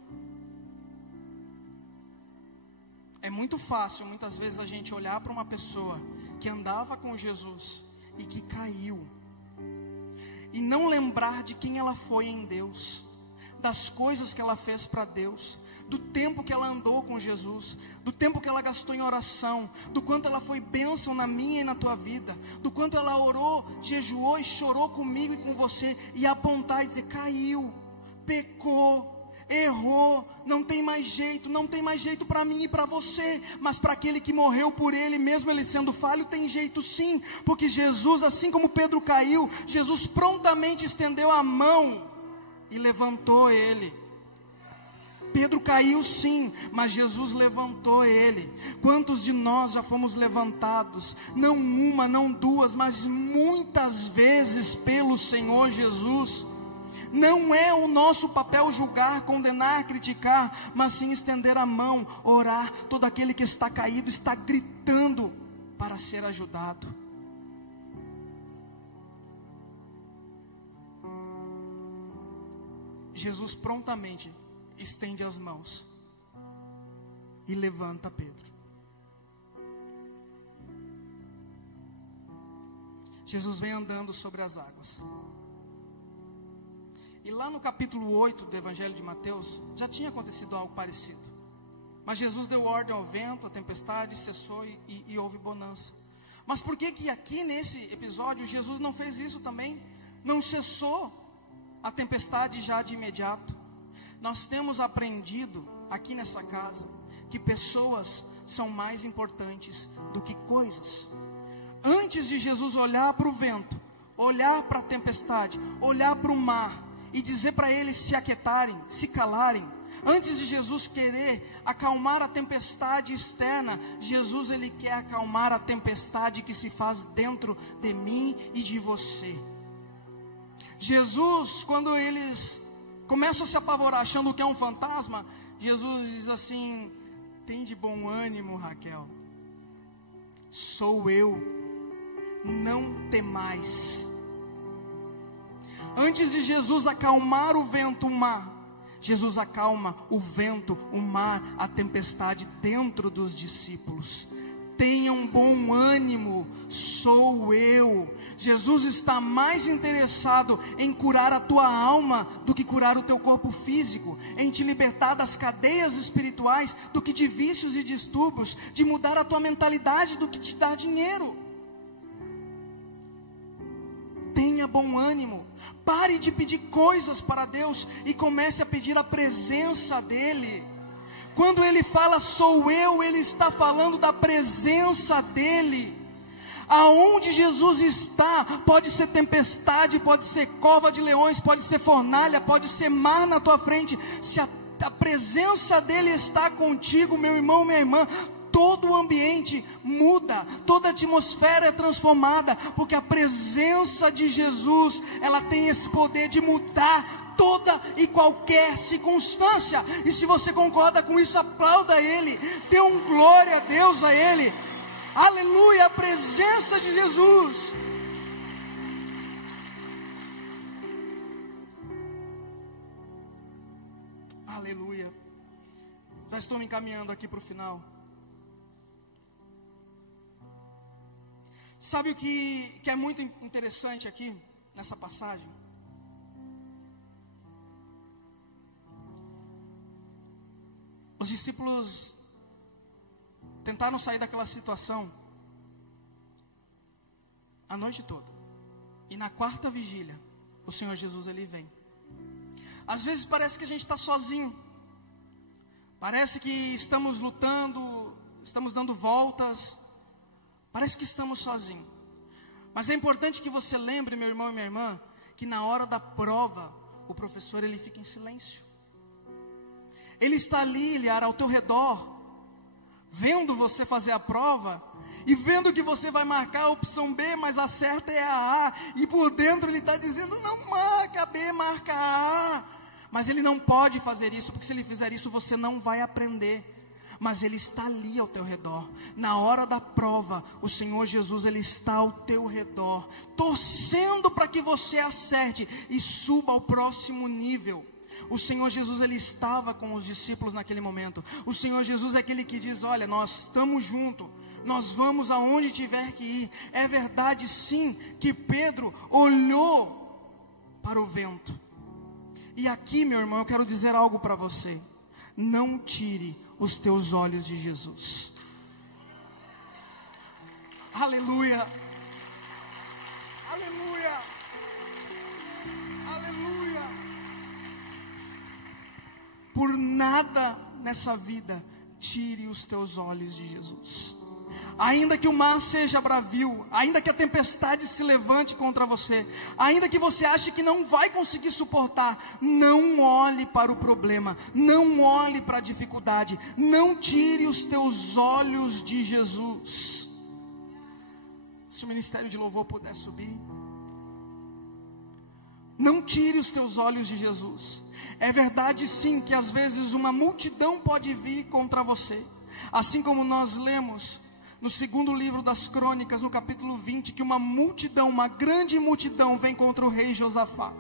É muito fácil, muitas vezes, a gente olhar para uma pessoa que andava com Jesus e que caiu, e não lembrar de quem ela foi em Deus, das coisas que ela fez para Deus, do tempo que ela andou com Jesus, do tempo que ela gastou em oração, do quanto ela foi bênção na minha e na tua vida, do quanto ela orou, jejuou e chorou comigo e com você, e apontar e dizer: caiu, pecou, errou, não tem mais jeito para mim e para você, mas para aquele que morreu por ele, mesmo ele sendo falho, tem jeito sim, porque Jesus, assim como Pedro caiu, Jesus prontamente estendeu a mão e levantou ele. Pedro caiu sim, mas Jesus levantou ele. Quantos de nós já fomos levantados, não uma, não duas, mas muitas vezes pelo Senhor Jesus? Não é o nosso papel julgar, condenar, criticar, mas sim estender a mão, orar. Todo aquele que está caído está gritando para ser ajudado. Jesus prontamente estende as mãos e levanta Pedro. Jesus vem andando sobre as águas. E lá no capítulo 8 do Evangelho de Mateus, já tinha acontecido algo parecido. Mas Jesus deu ordem ao vento, a tempestade cessou e houve bonança. Mas por que aqui nesse episódio Jesus não fez isso também? Não cessou a tempestade já de imediato? Nós temos aprendido aqui nessa casa que pessoas são mais importantes do que coisas. Antes de Jesus olhar para o vento, olhar para a tempestade, olhar para o mar e dizer para eles se aquietarem, se calarem, antes de Jesus querer acalmar a tempestade externa, Jesus ele quer acalmar a tempestade que se faz dentro de mim e de você. Jesus, quando eles começam a se apavorar achando que é um fantasma, Jesus diz assim: tem de bom ânimo, Raquel, sou eu, não temais. Antes de Jesus acalmar o vento, o mar, Jesus acalma o vento, o mar, a tempestade dentro dos discípulos. Tenham bom ânimo, sou eu. Jesus está mais interessado em curar a tua alma do que curar o teu corpo físico, em te libertar das cadeias espirituais do que de vícios e distúrbios, de mudar a tua mentalidade do que te dar dinheiro. Tenha bom ânimo. Pare de pedir coisas para Deus e comece a pedir a presença dEle. Quando Ele fala sou eu, Ele está falando da presença dEle. Aonde Jesus está, pode ser tempestade, pode ser cova de leões, pode ser fornalha, pode ser mar na tua frente. Se a presença dEle está contigo, meu irmão, minha irmã, todo o ambiente muda, toda a atmosfera é transformada, porque a presença de Jesus, ela tem esse poder de mudar toda e qualquer circunstância. E se você concorda com isso, aplauda Ele, dê um glória a Deus a Ele. Aleluia, a presença de Jesus. Aleluia. Já estou me encaminhando aqui para o final. Sabe o que é muito interessante aqui, nessa passagem? Os discípulos tentaram sair daquela situação a noite toda. E na quarta vigília, o Senhor Jesus, Ele vem. Às vezes parece que a gente está sozinho. Parece que estamos lutando, estamos dando voltas. Parece que estamos sozinhos. Mas é importante que você lembre, meu irmão e minha irmã, que na hora da prova, o professor ele fica em silêncio. Ele está ali, ele ao teu redor, vendo você fazer a prova, e vendo que você vai marcar a opção B, mas a certa é a A, e por dentro ele está dizendo, não marca a B, marca a A. Mas ele não pode fazer isso, porque se ele fizer isso, você não vai aprender. Mas Ele está ali ao teu redor. Na hora da prova, o Senhor Jesus, Ele está ao teu redor, torcendo para que você acerte e suba ao próximo nível. O Senhor Jesus, Ele estava com os discípulos naquele momento. O Senhor Jesus é aquele que diz, olha, nós estamos juntos, nós vamos aonde tiver que ir. É verdade sim, que Pedro olhou para o vento. E aqui, meu irmão, eu quero dizer algo para você. Não tire os teus olhos de Jesus. Aleluia. Aleluia. Aleluia. Por nada nessa vida tire os teus olhos de Jesus. Ainda que o mar seja bravio, ainda que a tempestade se levante contra você, ainda que você ache que não vai conseguir suportar, não olhe para o problema, não olhe para a dificuldade, não tire os teus olhos de Jesus. Se o ministério de louvor puder subir. Não tire os teus olhos de Jesus. É verdade sim que às vezes uma multidão pode vir contra você. Assim como nós lemos no segundo livro das Crônicas, no capítulo 20, que uma multidão, uma grande multidão vem contra o rei Josafá.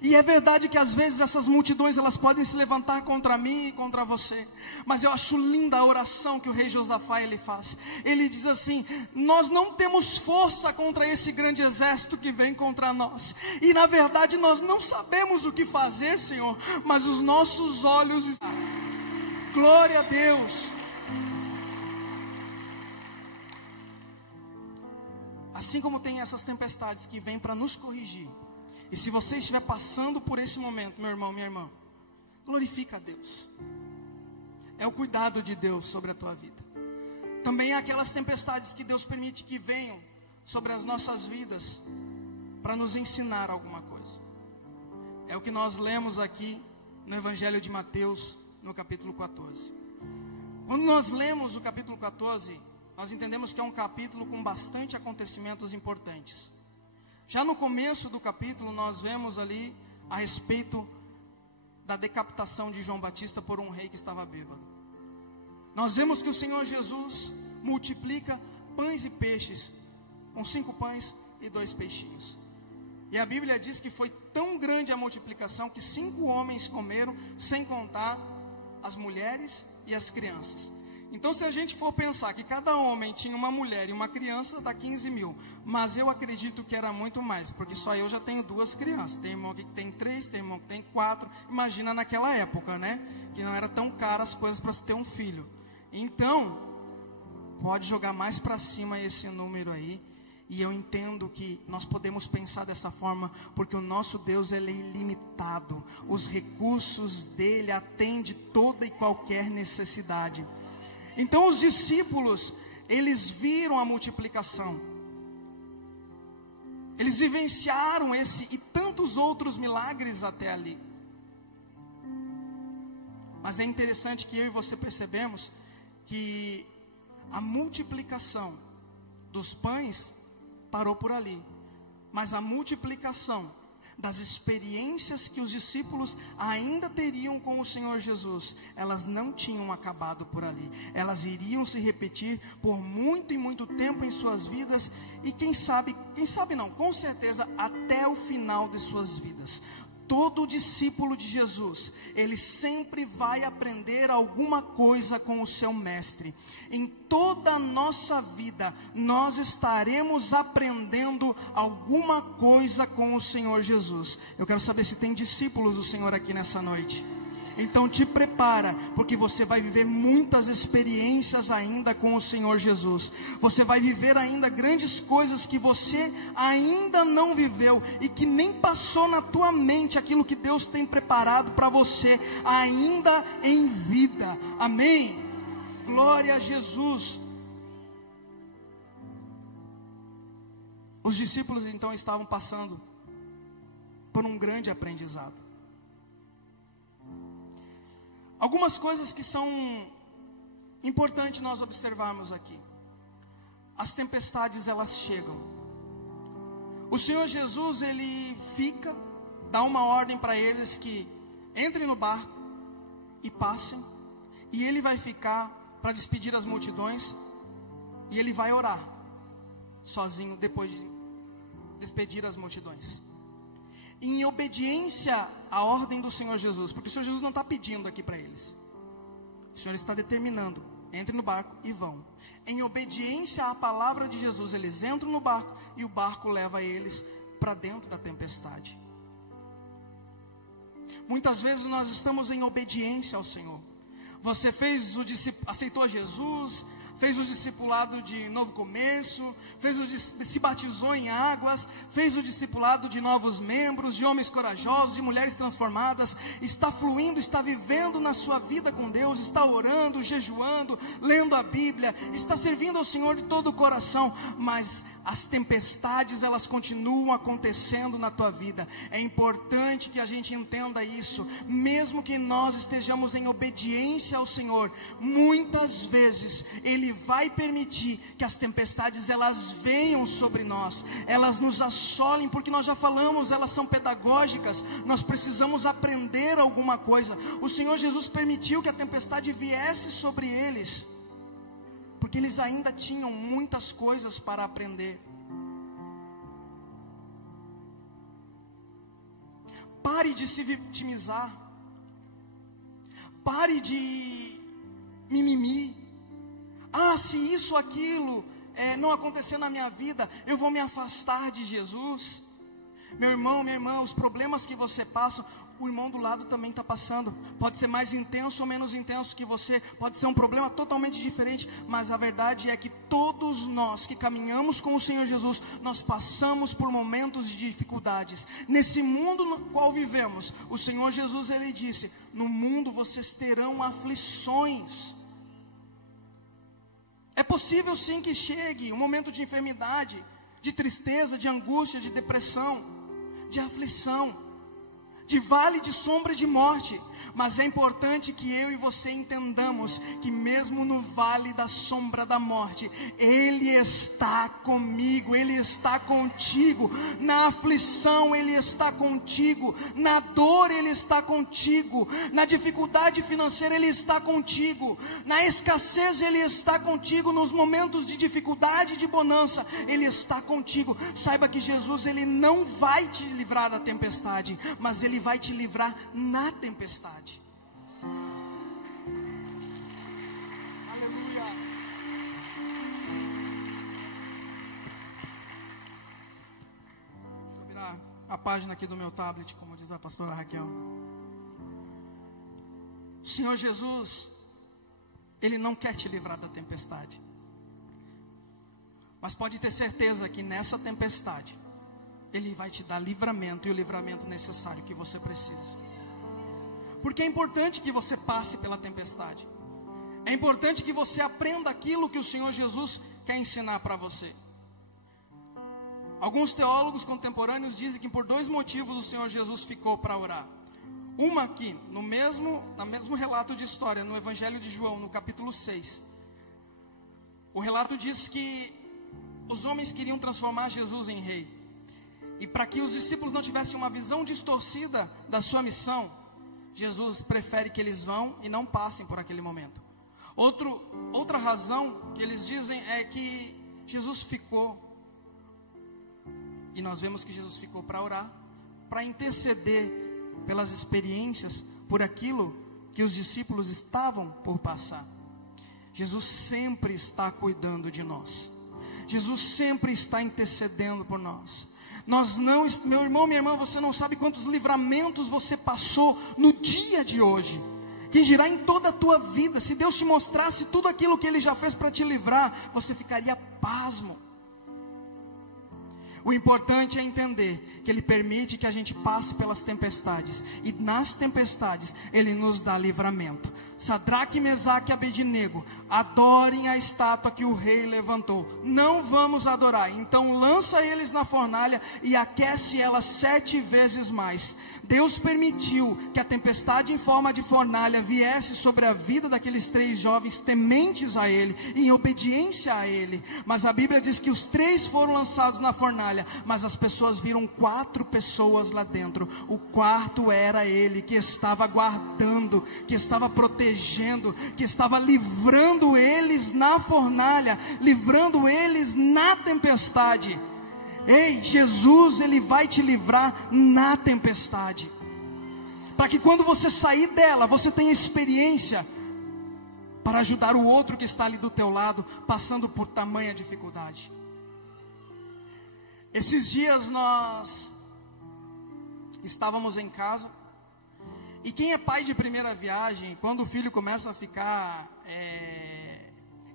E é verdade que às vezes essas multidões elas podem se levantar contra mim e contra você. Mas eu acho linda a oração que o rei Josafá ele faz. Ele diz assim: nós não temos força contra esse grande exército que vem contra nós. E na verdade nós não sabemos o que fazer, Senhor. Mas os nossos olhos... Glória a Deus. Assim como tem essas tempestades que vêm para nos corrigir. E se você estiver passando por esse momento, meu irmão, minha irmã, glorifica a Deus. É o cuidado de Deus sobre a tua vida. Também há aquelas tempestades que Deus permite que venham sobre as nossas vidas para nos ensinar alguma coisa. É o que nós lemos aqui no Evangelho de Mateus, no capítulo 14. Quando nós lemos o capítulo 14, nós entendemos que é um capítulo com bastante acontecimentos importantes. Já no começo do capítulo, nós vemos ali a respeito da decapitação de João Batista por um rei que estava bêbado. Nós vemos que o Senhor Jesus multiplica pães e peixes, com 5 pães e 2 peixinhos. E a Bíblia diz que foi tão grande a multiplicação que 5 homens comeram, sem contar as mulheres e as crianças. Então, se a gente for pensar que cada homem tinha uma mulher e uma criança, dá 15 mil. Mas eu acredito que era muito mais, porque só eu já tenho 2 crianças. Tem irmão aqui que tem 3, tem irmão que tem 4. Imagina naquela época, né? Que não era tão caro as coisas para se ter um filho. Então, pode jogar mais para cima esse número aí. E eu entendo que nós podemos pensar dessa forma, porque o nosso Deus ele é ilimitado. Os recursos dele atendem toda e qualquer necessidade. Então os discípulos, eles viram a multiplicação. Eles vivenciaram esse e tantos outros milagres até ali. Mas é interessante que eu e você percebemos que a multiplicação dos pães parou por ali. Mas a multiplicação das experiências que os discípulos ainda teriam com o Senhor Jesus, elas não tinham acabado por ali. Elas iriam se repetir por muito e muito tempo em suas vidas. E quem sabe não, com certeza até o final de suas vidas. Todo discípulo de Jesus, ele sempre vai aprender alguma coisa com o seu mestre. Em toda a nossa vida, nós estaremos aprendendo alguma coisa com o Senhor Jesus. Eu quero saber se tem discípulos do Senhor aqui nessa noite. Então te prepara, porque você vai viver muitas experiências ainda com o Senhor Jesus. Você vai viver ainda grandes coisas que você ainda não viveu e que nem passou na tua mente aquilo que Deus tem preparado para você ainda em vida. Amém? Glória a Jesus. Os discípulos então estavam passando por um grande aprendizado. Algumas coisas que são importantes nós observarmos aqui. As tempestades elas chegam. O Senhor Jesus ele fica, dá uma ordem para eles que entrem no barco e passem. E ele vai ficar para despedir as multidões. E ele vai orar sozinho depois de despedir as multidões. Em obediência à ordem do Senhor Jesus, porque o Senhor Jesus não está pedindo aqui para eles, o Senhor está determinando: entrem no barco e vão. Em obediência à palavra de Jesus, eles entram no barco e o barco leva eles para dentro da tempestade. Muitas vezes nós estamos em obediência ao Senhor. Você aceitou Jesus, fez o discipulado de Novo Começo, se batizou em águas, fez o discipulado de novos membros, de homens corajosos, de mulheres transformadas, está fluindo, está vivendo na sua vida com Deus, está orando, jejuando, lendo a Bíblia, está servindo ao Senhor de todo o coração, mas as tempestades elas continuam acontecendo na tua vida. É importante que a gente entenda isso. Mesmo que nós estejamos em obediência ao Senhor, muitas vezes Ele Ele vai permitir que as tempestades elas venham sobre nós, elas nos assolem, porque nós já falamos, elas são pedagógicas, nós precisamos aprender alguma coisa. O Senhor Jesus permitiu que a tempestade viesse sobre eles, porque eles ainda tinham muitas coisas para aprender. Pare de se vitimizar, pare de mimimi. Se isso ou aquilo não acontecer na minha vida, eu vou me afastar de Jesus. Meu irmão, minha irmã, os problemas que você passa, o irmão do lado também está passando. Pode ser mais intenso ou menos intenso que você, pode ser um problema totalmente diferente, mas a verdade é que todos nós que caminhamos com o Senhor Jesus, nós passamos por momentos de dificuldades. Nesse mundo no qual vivemos, o Senhor Jesus, Ele disse: no mundo vocês terão aflições. É possível sim que chegue um momento de enfermidade, de tristeza, de angústia, de depressão, de aflição, de vale de sombra de morte. Mas é importante que eu e você entendamos que mesmo no vale da sombra da morte, Ele está comigo, Ele está contigo. Na aflição Ele está contigo, na dor Ele está contigo, na dificuldade financeira Ele está contigo, na escassez Ele está contigo, nos momentos de dificuldade e de bonança Ele está contigo. Saiba que Jesus, Ele não vai te livrar da tempestade, mas Ele vai te livrar na tempestade. Aleluia. Deixa eu virar a página aqui do meu tablet, como diz a pastora Raquel. O Senhor Jesus, Ele não quer te livrar da tempestade, mas pode ter certeza que nessa tempestade Ele vai te dar livramento, e o livramento necessário que você precisa. Porque é importante que você passe pela tempestade. É importante que você aprenda aquilo que o Senhor Jesus quer ensinar para você. Alguns teólogos contemporâneos dizem que por 2 motivos o Senhor Jesus ficou para orar. Uma aqui, no mesmo relato de história, no Evangelho de João, no capítulo 6. O relato diz que os homens queriam transformar Jesus em rei. E para que os discípulos não tivessem uma visão distorcida da sua missão, Jesus prefere que eles vão e não passem por aquele momento. Outra razão que eles dizem é que Jesus ficou, e nós vemos que Jesus ficou para orar, para interceder pelas experiências, por aquilo que os discípulos estavam por passar. Jesus sempre está cuidando de nós. Jesus sempre está intercedendo por nós. Meu irmão, minha irmã, você não sabe quantos livramentos você passou no dia de hoje. Quem dirá em toda a tua vida? Se Deus te mostrasse tudo aquilo que Ele já fez para te livrar, você ficaria pasmo. O importante é entender que Ele permite que a gente passe pelas tempestades, e nas tempestades Ele nos dá livramento. Sadraque, Mesaque e Abednego, adorem a estátua que o rei levantou. Não vamos adorar, então lança eles na fornalha e aquece ela 7 vezes mais. Deus permitiu que a tempestade em forma de fornalha viesse sobre a vida daqueles 3 jovens tementes a Ele, em obediência a Ele. Mas a Bíblia diz que os 3 foram lançados na fornalha, mas as pessoas viram 4 pessoas lá dentro. O quarto era Ele, que estava guardando, que estava protegendo, que estava livrando eles na fornalha, livrando eles na tempestade. Ei, Jesus, Ele vai te livrar na tempestade, para que quando você sair dela, você tenha experiência para ajudar o outro que está ali do teu lado, passando por tamanha dificuldade. Esses dias nós estávamos em casa, e quem é pai de primeira viagem, quando o filho começa a ficar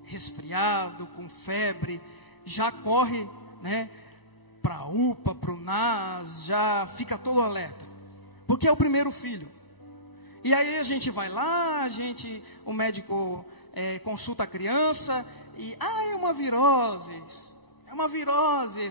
resfriado, com febre, já corre, para a UPA, para o NAS, já fica todo alerta, porque é o primeiro filho. E aí a gente vai lá, o médico consulta a criança, e é uma virose,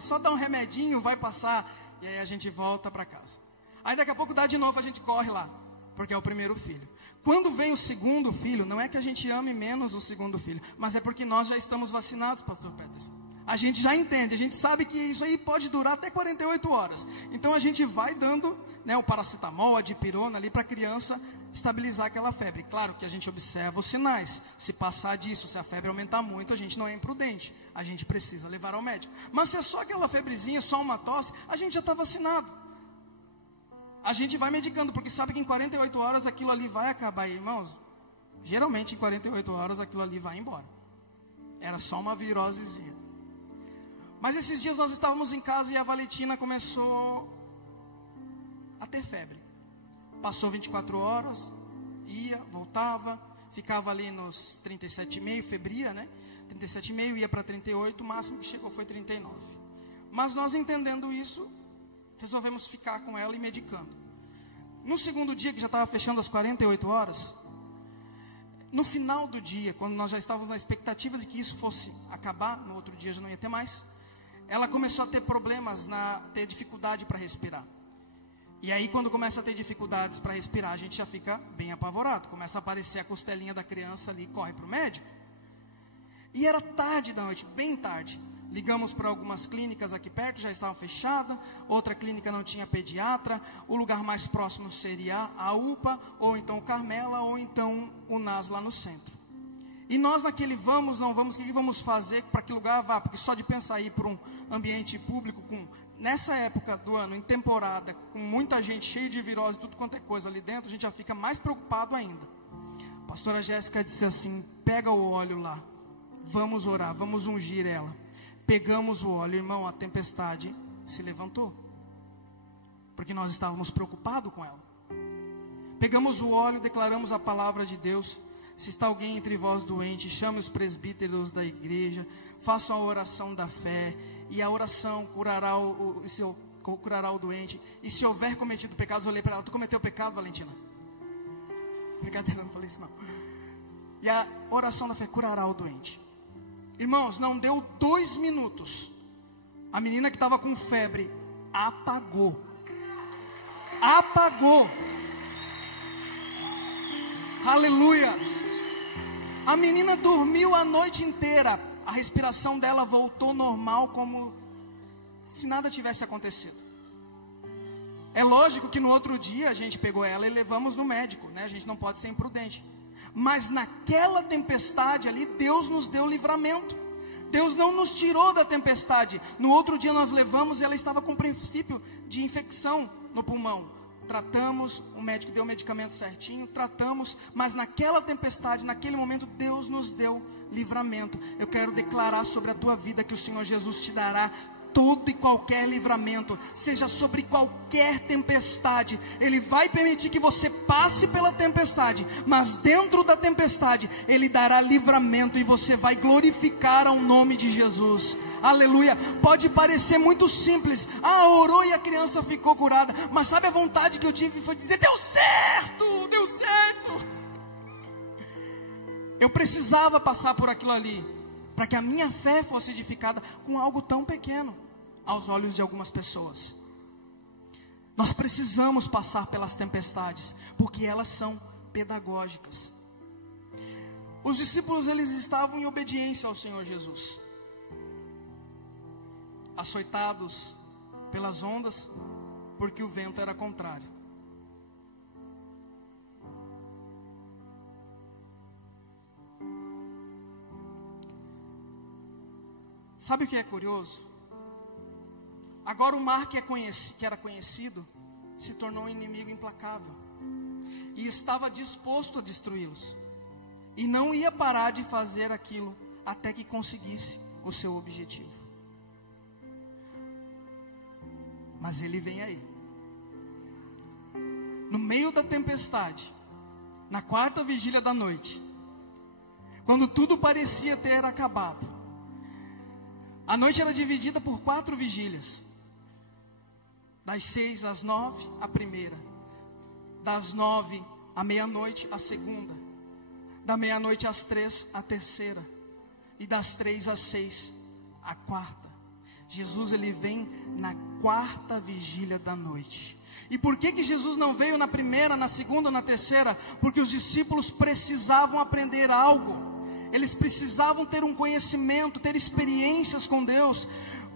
só dá um remedinho, vai passar, e aí a gente volta para casa. Aí daqui a pouco dá de novo, a gente corre lá, porque é o primeiro filho. Quando vem o segundo filho, não é que a gente ame menos o segundo filho, mas é porque nós já estamos vacinados, pastor Peterson. A gente já entende, a gente sabe que isso aí pode durar até 48 horas. Então a gente vai dando, né, o paracetamol, a dipirona ali para a criança estabilizar aquela febre. Claro que a gente observa os sinais. Se passar disso, se a febre aumentar muito, a gente não é imprudente. A gente precisa levar ao médico. Mas se é só aquela febrezinha, só uma tosse, a gente já está vacinado. A gente vai medicando, porque sabe que em 48 horas aquilo ali vai acabar, irmãos. Geralmente em 48 horas aquilo ali vai embora. Era só uma virosezinha. Mas esses dias nós estávamos em casa e a Valentina começou a ter febre. Passou 24 horas, ia, voltava, ficava ali nos 37,5, febria, né? 37,5, ia para 38, o máximo que chegou foi 39. Mas nós, entendendo isso, resolvemos ficar com ela e medicando. No segundo dia, que já estava fechando as 48 horas, no final do dia, quando nós já estávamos na expectativa de que isso fosse acabar, no outro dia já não ia ter mais, ela começou a ter problemas, ter dificuldade para respirar. E aí, quando começa a ter dificuldades para respirar, a gente já fica bem apavorado. Começa a aparecer a costelinha da criança ali, corre para o médico. E era tarde da noite, bem tarde. Ligamos para algumas clínicas aqui perto, já estavam fechadas. Outra clínica não tinha pediatra. O lugar mais próximo seria a UPA, ou então o Carmela, ou então o NAS lá no centro. E nós naquele vamos, não vamos, o que vamos fazer, para que lugar vá? Porque só de pensar ir para um ambiente público, nessa época do ano, em temporada, com muita gente cheia de virose, tudo quanto é coisa ali dentro, a gente já fica mais preocupado ainda. A pastora Jéssica disse assim, pega o óleo lá, vamos orar, vamos ungir ela. Pegamos o óleo, irmão, a tempestade se levantou, porque nós estávamos preocupados com ela. Pegamos o óleo, declaramos a palavra de Deus. Se está alguém entre vós doente, chame os presbíteros da igreja, façam a oração da fé, e a oração curará o doente. E se houver cometido pecados, eu olhei para ela, tu cometeu pecado, Valentina? Brincadeira, não falei isso não. E a oração da fé curará o doente. Irmãos, não deu 2 minutos, a menina que estava com febre apagou. Aleluia. A menina dormiu a noite inteira. A respiração dela voltou normal, como se nada tivesse acontecido. É lógico que no outro dia a gente pegou ela e levamos no médico, né? A gente não pode ser imprudente. Mas naquela tempestade ali, Deus nos deu livramento. Deus não nos tirou da tempestade. No outro dia nós levamos e ela estava com princípio de infecção no pulmão. Tratamos, o médico deu o medicamento certinho, tratamos, mas naquela tempestade, naquele momento, Deus nos deu livramento. Eu quero declarar sobre a tua vida que o Senhor Jesus te dará todo e qualquer livramento, seja sobre qualquer tempestade. Ele vai permitir que você passe pela tempestade, mas dentro da tempestade, Ele dará livramento e você vai glorificar ao nome de Jesus. Aleluia. Pode parecer muito simples, orou e a criança ficou curada, mas sabe a vontade que eu tive foi dizer, deu certo, deu certo. Eu precisava passar por aquilo ali, para que a minha fé fosse edificada com algo tão pequeno aos olhos de algumas pessoas. Nós precisamos passar pelas tempestades, porque elas são pedagógicas. Os discípulos, eles estavam em obediência ao Senhor Jesus, açoitados pelas ondas, porque o vento era contrário. Sabe o que é curioso? Agora o mar que era conhecido se tornou um inimigo implacável e estava disposto a destruí-los, e não ia parar de fazer aquilo até que conseguisse o seu objetivo. Mas ele vem aí, no meio da tempestade, na 4ª vigília da noite, quando tudo parecia ter acabado. A noite era dividida por 4 vigílias. Das 6 às 9, a primeira. Das 9 à meia-noite, a segunda. Da meia-noite às 3, a terceira. E das 3 às 6, a quarta. Jesus, ele vem na 4ª vigília da noite. E por que Jesus não veio na primeira, na segunda, na terceira? Porque os discípulos precisavam aprender algo. Eles precisavam ter um conhecimento, ter experiências com Deus.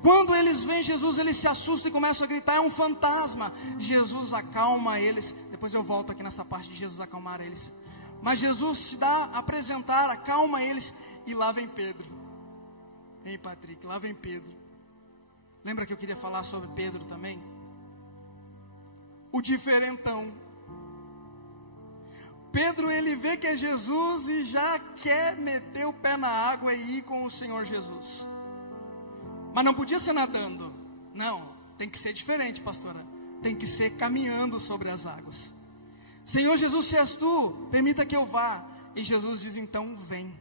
Quando eles veem Jesus, eles se assustam e começam a gritar: é um fantasma. Jesus acalma eles. Depois eu volto aqui nessa parte de Jesus acalmar eles. Mas Jesus se dá a apresentar, acalma eles. E lá vem Pedro. Hein, Patrick? Lá vem Pedro. Lembra que eu queria falar sobre Pedro também? O diferentão. Pedro, ele vê que é Jesus e já quer meter o pé na água e ir com o Senhor Jesus. Mas não podia ser nadando. Não, tem que ser diferente, pastora. Tem que ser caminhando sobre as águas. Senhor Jesus, se és tu, permita que eu vá. E Jesus diz: então vem.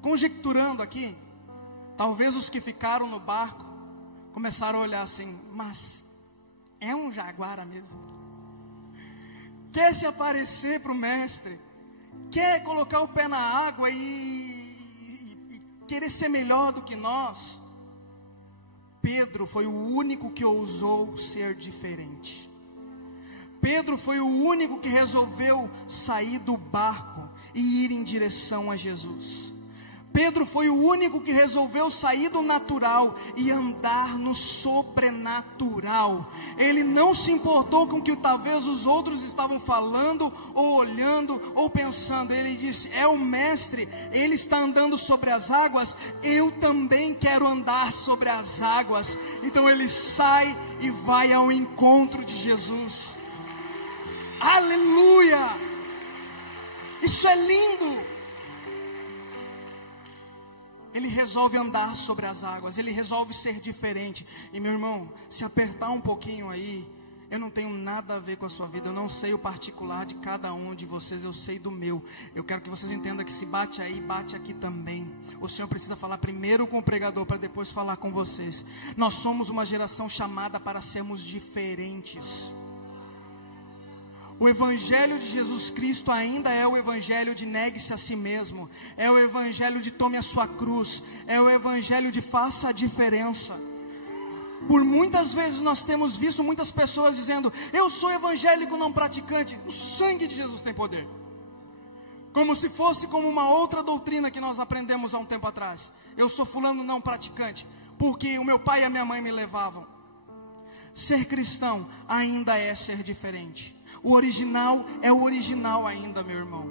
Conjecturando aqui, talvez os que ficaram no barco começaram a olhar assim: mas é um jaguara mesmo? Quer se aparecer para o mestre? Quer colocar o pé na água e querer ser melhor do que nós? Pedro foi o único que ousou ser diferente. Pedro foi o único que resolveu sair do barco e ir em direção a Jesus. Pedro foi o único que resolveu sair do natural e andar no sobrenatural. Ele não se importou com o que talvez os outros estavam falando, ou olhando, ou pensando. Ele disse: é o mestre, ele está andando sobre as águas, eu também quero andar sobre as águas. Então ele sai e vai ao encontro de Jesus. Aleluia! Isso é lindo! Ele resolve andar sobre as águas, ele resolve ser diferente. E meu irmão, se apertar um pouquinho aí, eu não tenho nada a ver com a sua vida, eu não sei o particular de cada um de vocês, eu sei do meu. Eu quero que vocês entendam que se bate aí, bate aqui também. O Senhor precisa falar primeiro com o pregador, para depois falar com vocês. Nós somos uma geração chamada para sermos diferentes. O evangelho de Jesus Cristo ainda é o evangelho de negue-se a si mesmo. É o evangelho de tome a sua cruz. É o evangelho de faça a diferença. Por muitas vezes nós temos visto muitas pessoas dizendo: eu sou evangélico não praticante. O sangue de Jesus tem poder. Como se fosse como uma outra doutrina que nós aprendemos há um tempo atrás. Eu sou fulano não praticante, porque o meu pai e a minha mãe me levavam. Ser cristão ainda é ser diferente. O original é o original ainda, meu irmão.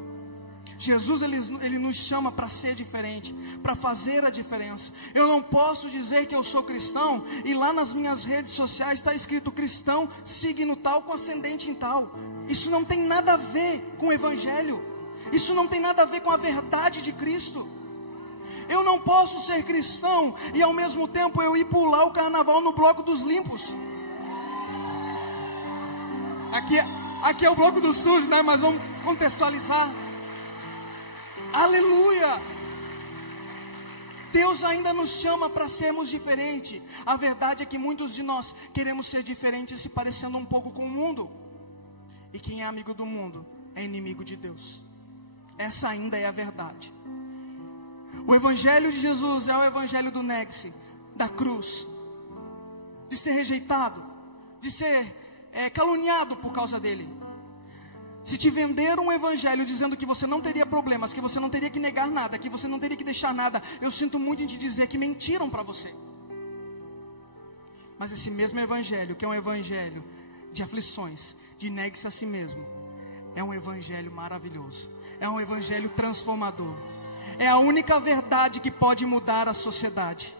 Jesus, ele nos chama para ser diferente, para fazer a diferença. Eu não posso dizer que eu sou cristão e lá nas minhas redes sociais está escrito cristão, signo tal, com ascendente em tal. Isso não tem nada a ver com o evangelho. Isso não tem nada a ver com a verdade de Cristo. Eu não posso ser cristão e ao mesmo tempo eu ir pular o carnaval no bloco dos limpos. Aqui é o bloco do SUS, né? Mas vamos contextualizar. Aleluia! Deus ainda nos chama para sermos diferentes. A verdade é que muitos de nós queremos ser diferentes, se parecendo um pouco com o mundo. E quem é amigo do mundo é inimigo de Deus. Essa ainda é a verdade. O evangelho de Jesus é o evangelho do negue-se, da cruz, de ser rejeitado, de ser caluniado por causa dele. Se te venderam um evangelho dizendo que você não teria problemas, que você não teria que negar nada, que você não teria que deixar nada, eu sinto muito em te dizer que mentiram para você. Mas esse mesmo evangelho, que é um evangelho de aflições, de negue-se a si mesmo, é um evangelho maravilhoso, é um evangelho transformador, é a única verdade que pode mudar a sociedade.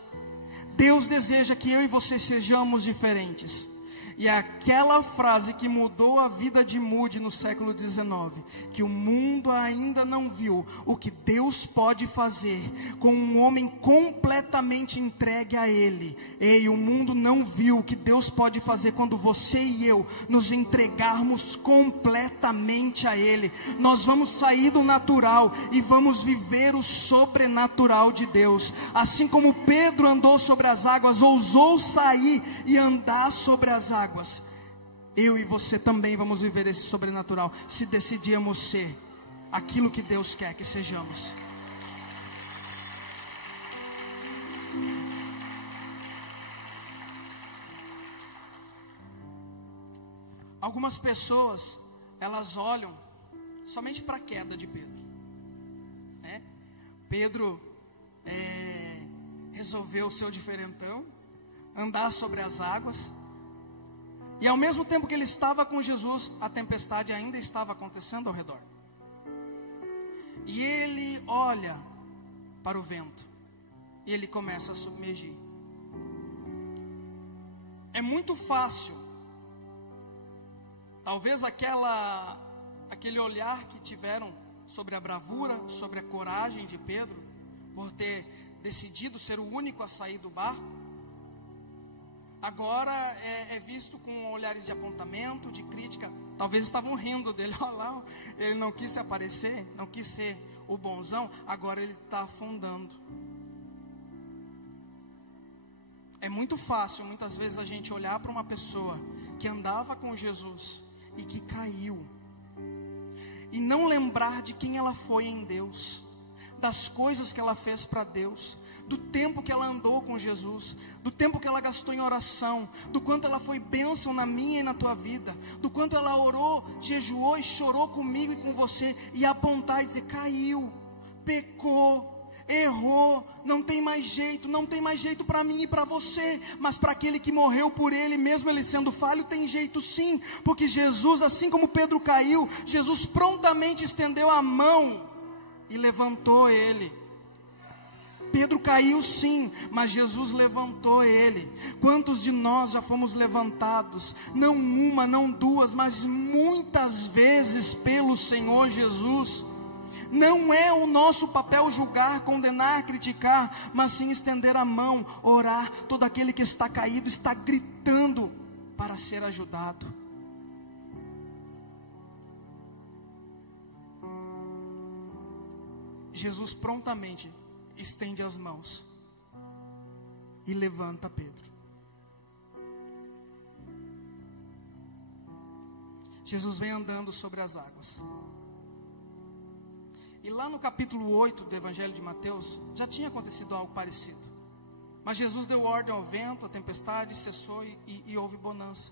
Deus deseja que eu e você sejamos diferentes. E é aquela frase que mudou a vida de Moody no século XIX, que o mundo ainda não viu o que Deus pode fazer com um homem completamente entregue a Ele. Ei, o mundo não viu o que Deus pode fazer quando você e eu nos entregarmos completamente a Ele. Nós vamos sair do natural e vamos viver o sobrenatural de Deus. Assim como Pedro andou sobre as águas, ousou sair e andar sobre as águas. Eu e você também vamos viver esse sobrenatural, se decidirmos ser aquilo que Deus quer que sejamos. algumas pessoas, elas olham somente para a queda de Pedro, né? Pedro resolveu ser o diferentão, andar sobre as águas, e ao mesmo tempo que ele estava com Jesus, a tempestade ainda estava acontecendo ao redor. E ele olha para o vento, e ele começa a submergir. É muito fácil, talvez aquele olhar que tiveram sobre a bravura, sobre a coragem de Pedro, por ter decidido ser o único a sair do barco, agora é visto com olhares de apontamento, de crítica. Talvez estavam rindo dele, olha lá, ele não quis se aparecer, não quis ser o bonzão, agora ele está afundando. É muito fácil, muitas vezes, a gente olhar para uma pessoa que andava com Jesus e que caiu, e não lembrar de quem ela foi em Deus, das coisas que ela fez para Deus, do tempo que ela andou com Jesus, do tempo que ela gastou em oração, do quanto ela foi bênção na minha e na tua vida, do quanto ela orou, jejuou e chorou comigo e com você, e apontar e dizer: caiu, pecou, errou, não tem mais jeito para mim e para você, mas para aquele que morreu por ele, mesmo ele sendo falho, tem jeito sim, porque Jesus, assim como Pedro caiu, Jesus prontamente estendeu a mão e levantou ele. Pedro caiu sim, mas Jesus levantou ele. Quantos de nós já fomos levantados, não uma, não duas, mas muitas vezes pelo Senhor Jesus? Não é o nosso papel julgar, condenar, criticar, mas sim estender a mão, orar. Todo aquele que está caído está gritando para ser ajudado. Jesus prontamente estende as mãos e levanta Pedro. Jesus vem andando sobre as águas. E lá no capítulo 8 do Evangelho de Mateus, já tinha acontecido algo parecido. Mas Jesus deu ordem ao vento, a tempestade cessou e houve bonança.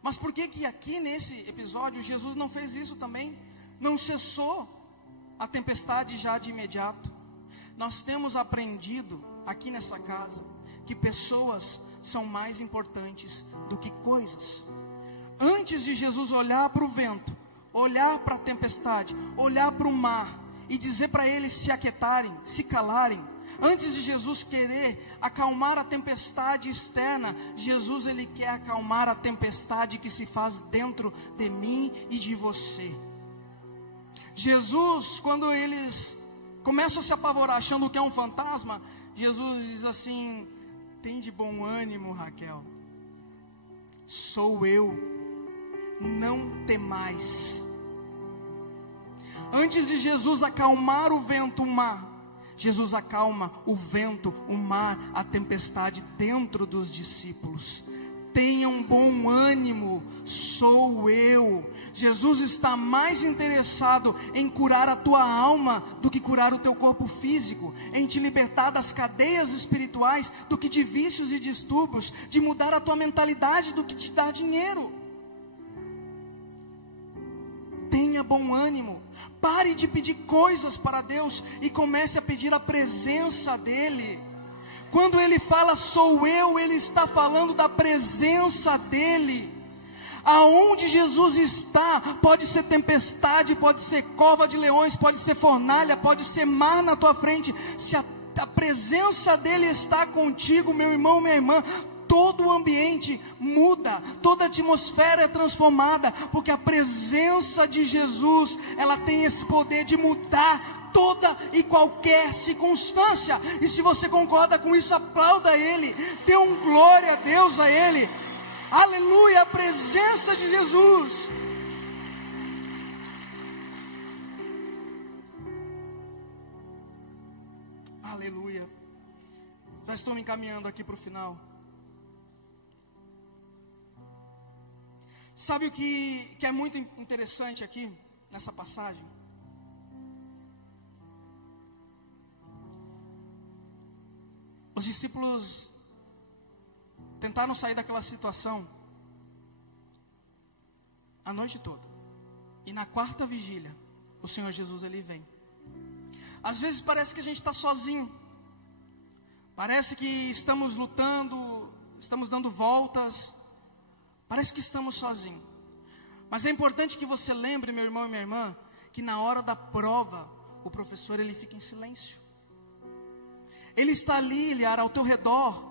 Mas por que aqui nesse episódio Jesus não fez isso também? Não cessou a tempestade já de imediato. Nós temos aprendido aqui nessa casa que pessoas são mais importantes do que coisas. Antes de Jesus olhar para o vento, olhar para a tempestade, olhar para o mar e dizer para eles se aquietarem, se calarem, antes de Jesus querer acalmar a tempestade externa, Jesus ele quer acalmar a tempestade que se faz dentro de mim e de você. Jesus, quando eles começam a se apavorar achando que é um fantasma, Jesus diz assim: tem de bom ânimo, Raquel, sou eu, não temais. Antes de Jesus acalmar o vento, o mar, Jesus acalma o vento, o mar, a tempestade dentro dos discípulos. Tenham bom ânimo, sou eu. Jesus está mais interessado em curar a tua alma do que curar o teu corpo físico, em te libertar das cadeias espirituais do que de vícios e distúrbios, de mudar a tua mentalidade do que te dar dinheiro. Tenha bom ânimo. Pare de pedir coisas para Deus e comece a pedir a presença dEle. Quando Ele fala sou eu, Ele está falando da presença dEle. Aonde Jesus está, pode ser tempestade, pode ser cova de leões, pode ser fornalha, pode ser mar na tua frente. Se a presença dEle está contigo, meu irmão, minha irmã, todo o ambiente muda, toda a atmosfera é transformada, porque a presença de Jesus, ela tem esse poder de mudar toda e qualquer circunstância. E se você concorda com isso, aplauda Ele, dê um glória a Deus a Ele. Aleluia, a presença de Jesus. Aleluia. Já estou me encaminhando aqui para o final. Sabe o que é muito interessante aqui, nessa passagem? Os discípulos tentaram sair daquela situação, a noite toda. E na quarta vigília, o Senhor Jesus, ele vem. Às vezes parece que a gente está sozinho. Parece que estamos lutando, estamos dando voltas. Parece que estamos sozinhos. Mas é importante que você lembre, meu irmão e minha irmã, que na hora da prova, o professor, ele fica em silêncio. Ele está ali, ele era ao teu redor,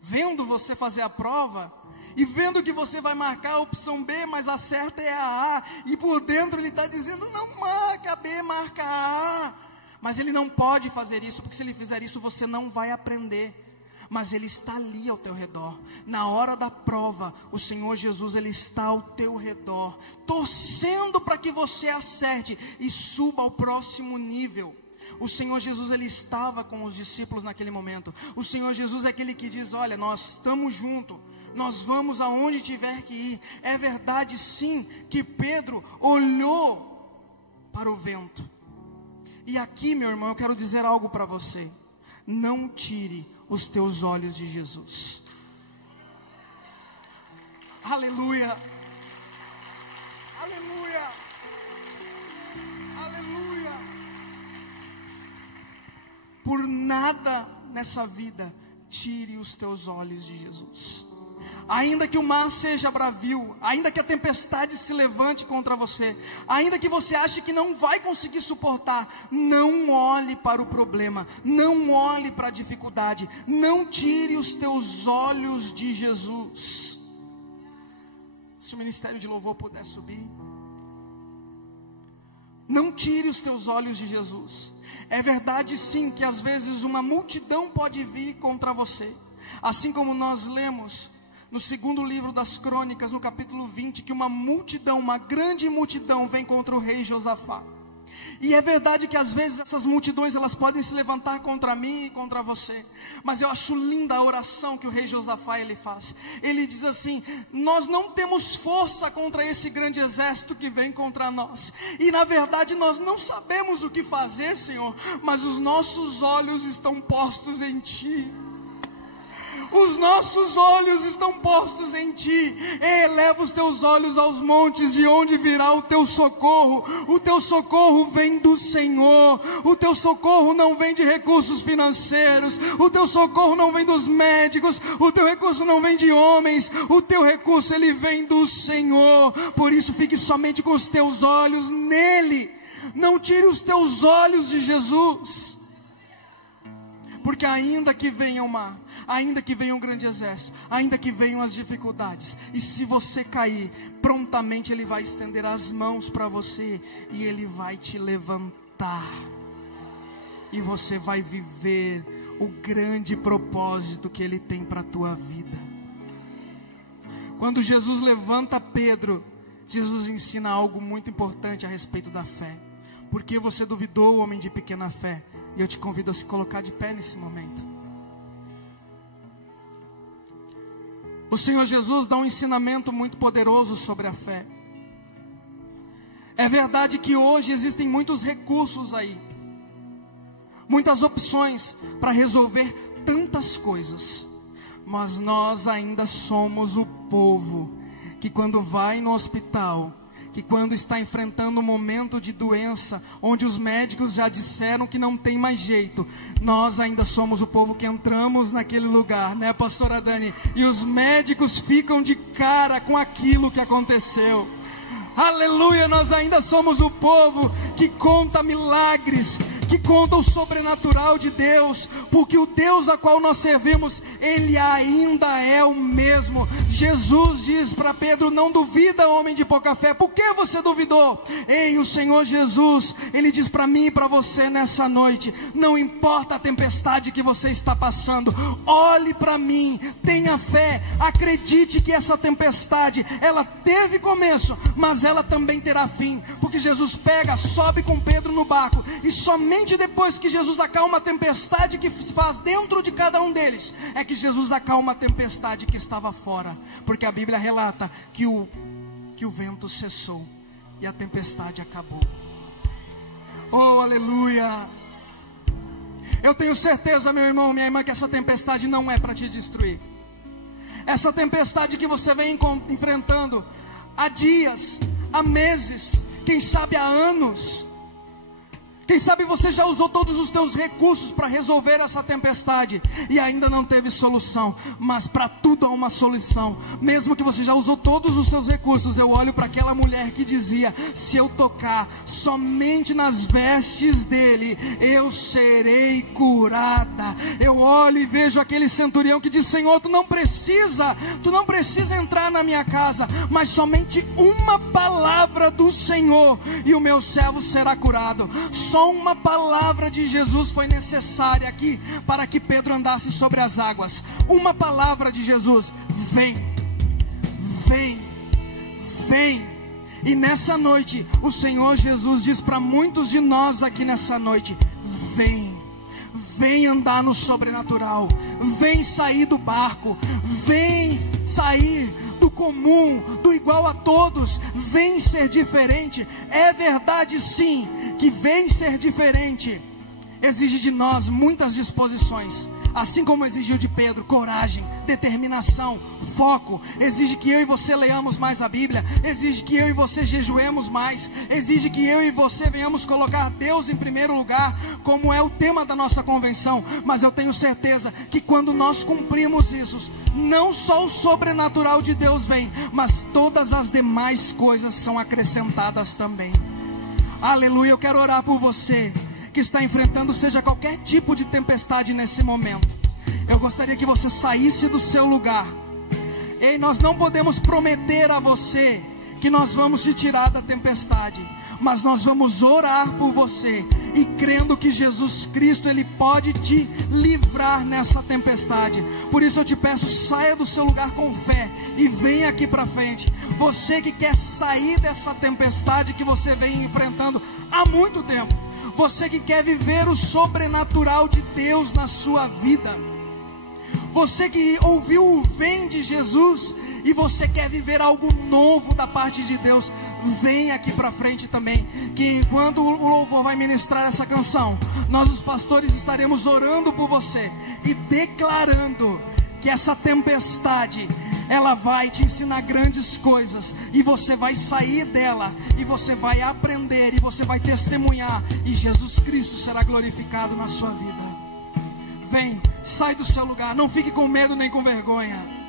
vendo você fazer a prova, e vendo que você vai marcar a opção B, mas a certa é a A, e por dentro ele está dizendo, não marca a B, marca a A. Mas ele não pode fazer isso, porque se ele fizer isso, você não vai aprender. Mas ele está ali ao teu redor. Na hora da prova, o Senhor Jesus, ele está ao teu redor, torcendo para que você acerte e suba ao próximo nível. O Senhor Jesus, ele estava com os discípulos naquele momento. O Senhor Jesus é aquele que diz, olha, nós estamos juntos, nós vamos aonde tiver que ir. É verdade sim, que Pedro olhou para o vento. E aqui, meu irmão, eu quero dizer algo para você. Não tire os teus olhos de Jesus. Aleluia. Aleluia. Aleluia. Por nada nessa vida, tire os teus olhos de Jesus. Ainda que o mar seja bravio, ainda que a tempestade se levante contra você, ainda que você ache que não vai conseguir suportar, não olhe para o problema, não olhe para a dificuldade, não tire os teus olhos de Jesus. Se o ministério de louvor puder subir. Não tire os teus olhos de Jesus. É verdade sim que às vezes uma multidão pode vir contra você, assim como nós lemos no segundo livro das Crônicas, no capítulo 20, que uma multidão, uma grande multidão vem contra o rei Josafá. E é verdade que às vezes essas multidões, elas podem se levantar contra mim e contra você. Mas eu acho linda a oração que o rei Josafá, ele faz. Ele diz assim, nós não temos força contra esse grande exército que vem contra nós. E na verdade nós não sabemos o que fazer, Senhor, mas os nossos olhos estão postos em Ti. Os nossos olhos estão postos em Ti. Eleva os teus olhos aos montes, de onde virá o teu socorro. O teu socorro vem do Senhor. O teu socorro não vem de recursos financeiros. O teu socorro não vem dos médicos. O teu recurso não vem de homens. O teu recurso, ele vem do Senhor. Por isso fique somente com os teus olhos nele. Não tire os teus olhos de Jesus. Porque ainda que venha o mar, ainda que venha um grande exército, ainda que venham as dificuldades, e se você cair, prontamente Ele vai estender as mãos para você, e Ele vai te levantar, e você vai viver o grande propósito que Ele tem para a tua vida. Quando Jesus levanta Pedro, Jesus ensina algo muito importante a respeito da fé. Porque você duvidou, homem de pequena fé? E eu te convido a se colocar de pé nesse momento. O Senhor Jesus dá um ensinamento muito poderoso sobre a fé. É verdade que hoje existem muitos recursos aí, muitas opções para resolver tantas coisas, mas nós ainda somos o povo que quando vai no hospital, que quando está enfrentando um momento de doença, onde os médicos já disseram que não tem mais jeito, nós ainda somos o povo que entramos naquele lugar, né, pastora Dani? E os médicos ficam de cara com aquilo que aconteceu. Aleluia, nós ainda somos o povo que conta milagres, que conta o sobrenatural de Deus, porque o Deus a qual nós servimos, Ele ainda é o mesmo. Jesus diz para Pedro, não duvida, homem de pouca fé. Por que você duvidou? Ei, o Senhor Jesus, Ele diz para mim e para você nessa noite, não importa a tempestade que você está passando, olhe para mim, tenha fé, acredite que essa tempestade, ela teve começo, mas ela também terá fim, porque Jesus pega, sobe com Pedro no barco, e somente depois que Jesus acalma a tempestade que se faz dentro de cada um deles, é que Jesus acalma a tempestade que estava fora, porque a Bíblia relata que o vento cessou e a tempestade acabou. Oh, aleluia! Eu tenho certeza, meu irmão, minha irmã, que essa tempestade não é para te destruir. Essa tempestade que você vem enfrentando, há dias, há meses, quem sabe há anos. Quem sabe você já usou todos os teus recursos para resolver essa tempestade e ainda não teve solução. Mas para tudo há uma solução. Mesmo que você já usou todos os seus recursos, eu olho para aquela mulher que dizia: se eu tocar somente nas vestes dele, eu serei curada. Eu olho e vejo aquele centurião que diz: Senhor, tu não precisa entrar na minha casa, mas somente uma palavra do Senhor e o meu servo será curado. Só uma palavra de Jesus foi necessária aqui para que Pedro andasse sobre as águas. Uma palavra de Jesus: vem, vem, vem. E nessa noite o Senhor Jesus diz para muitos de nós aqui nessa noite: vem, vem andar no sobrenatural, vem sair do barco, vem sair do comum, do igual a todos, vem ser diferente. É verdade sim, que vem ser diferente exige de nós muitas disposições, assim como exigiu de Pedro coragem, determinação, foco. Exige que eu e você leamos mais a Bíblia, exige que eu e você jejuemos mais, exige que eu e você venhamos colocar Deus em primeiro lugar, como é o tema da nossa convenção. Mas eu tenho certeza que quando nós cumprimos isso, não só o sobrenatural de Deus vem, mas todas as demais coisas são acrescentadas também. Aleluia. Eu quero orar por você que está enfrentando seja qualquer tipo de tempestade nesse momento. Eu gostaria que você saísse do seu lugar. Ei, nós não podemos prometer a você que nós vamos te tirar da tempestade, mas nós vamos orar por você e crendo que Jesus Cristo, Ele pode te livrar nessa tempestade. Por isso eu te peço, saia do seu lugar com fé e venha aqui para frente. Você que quer sair dessa tempestade que você vem enfrentando há muito tempo, você que quer viver o sobrenatural de Deus na sua vida, você que ouviu o vem de Jesus e você quer viver algo novo da parte de Deus, vem aqui para frente também, que enquanto o louvor vai ministrar essa canção, nós os pastores estaremos orando por você e declarando que essa tempestade, ela vai te ensinar grandes coisas, e você vai sair dela, e você vai aprender, e você vai testemunhar, e Jesus Cristo será glorificado na sua vida. Vem, sai do seu lugar, não fique com medo nem com vergonha.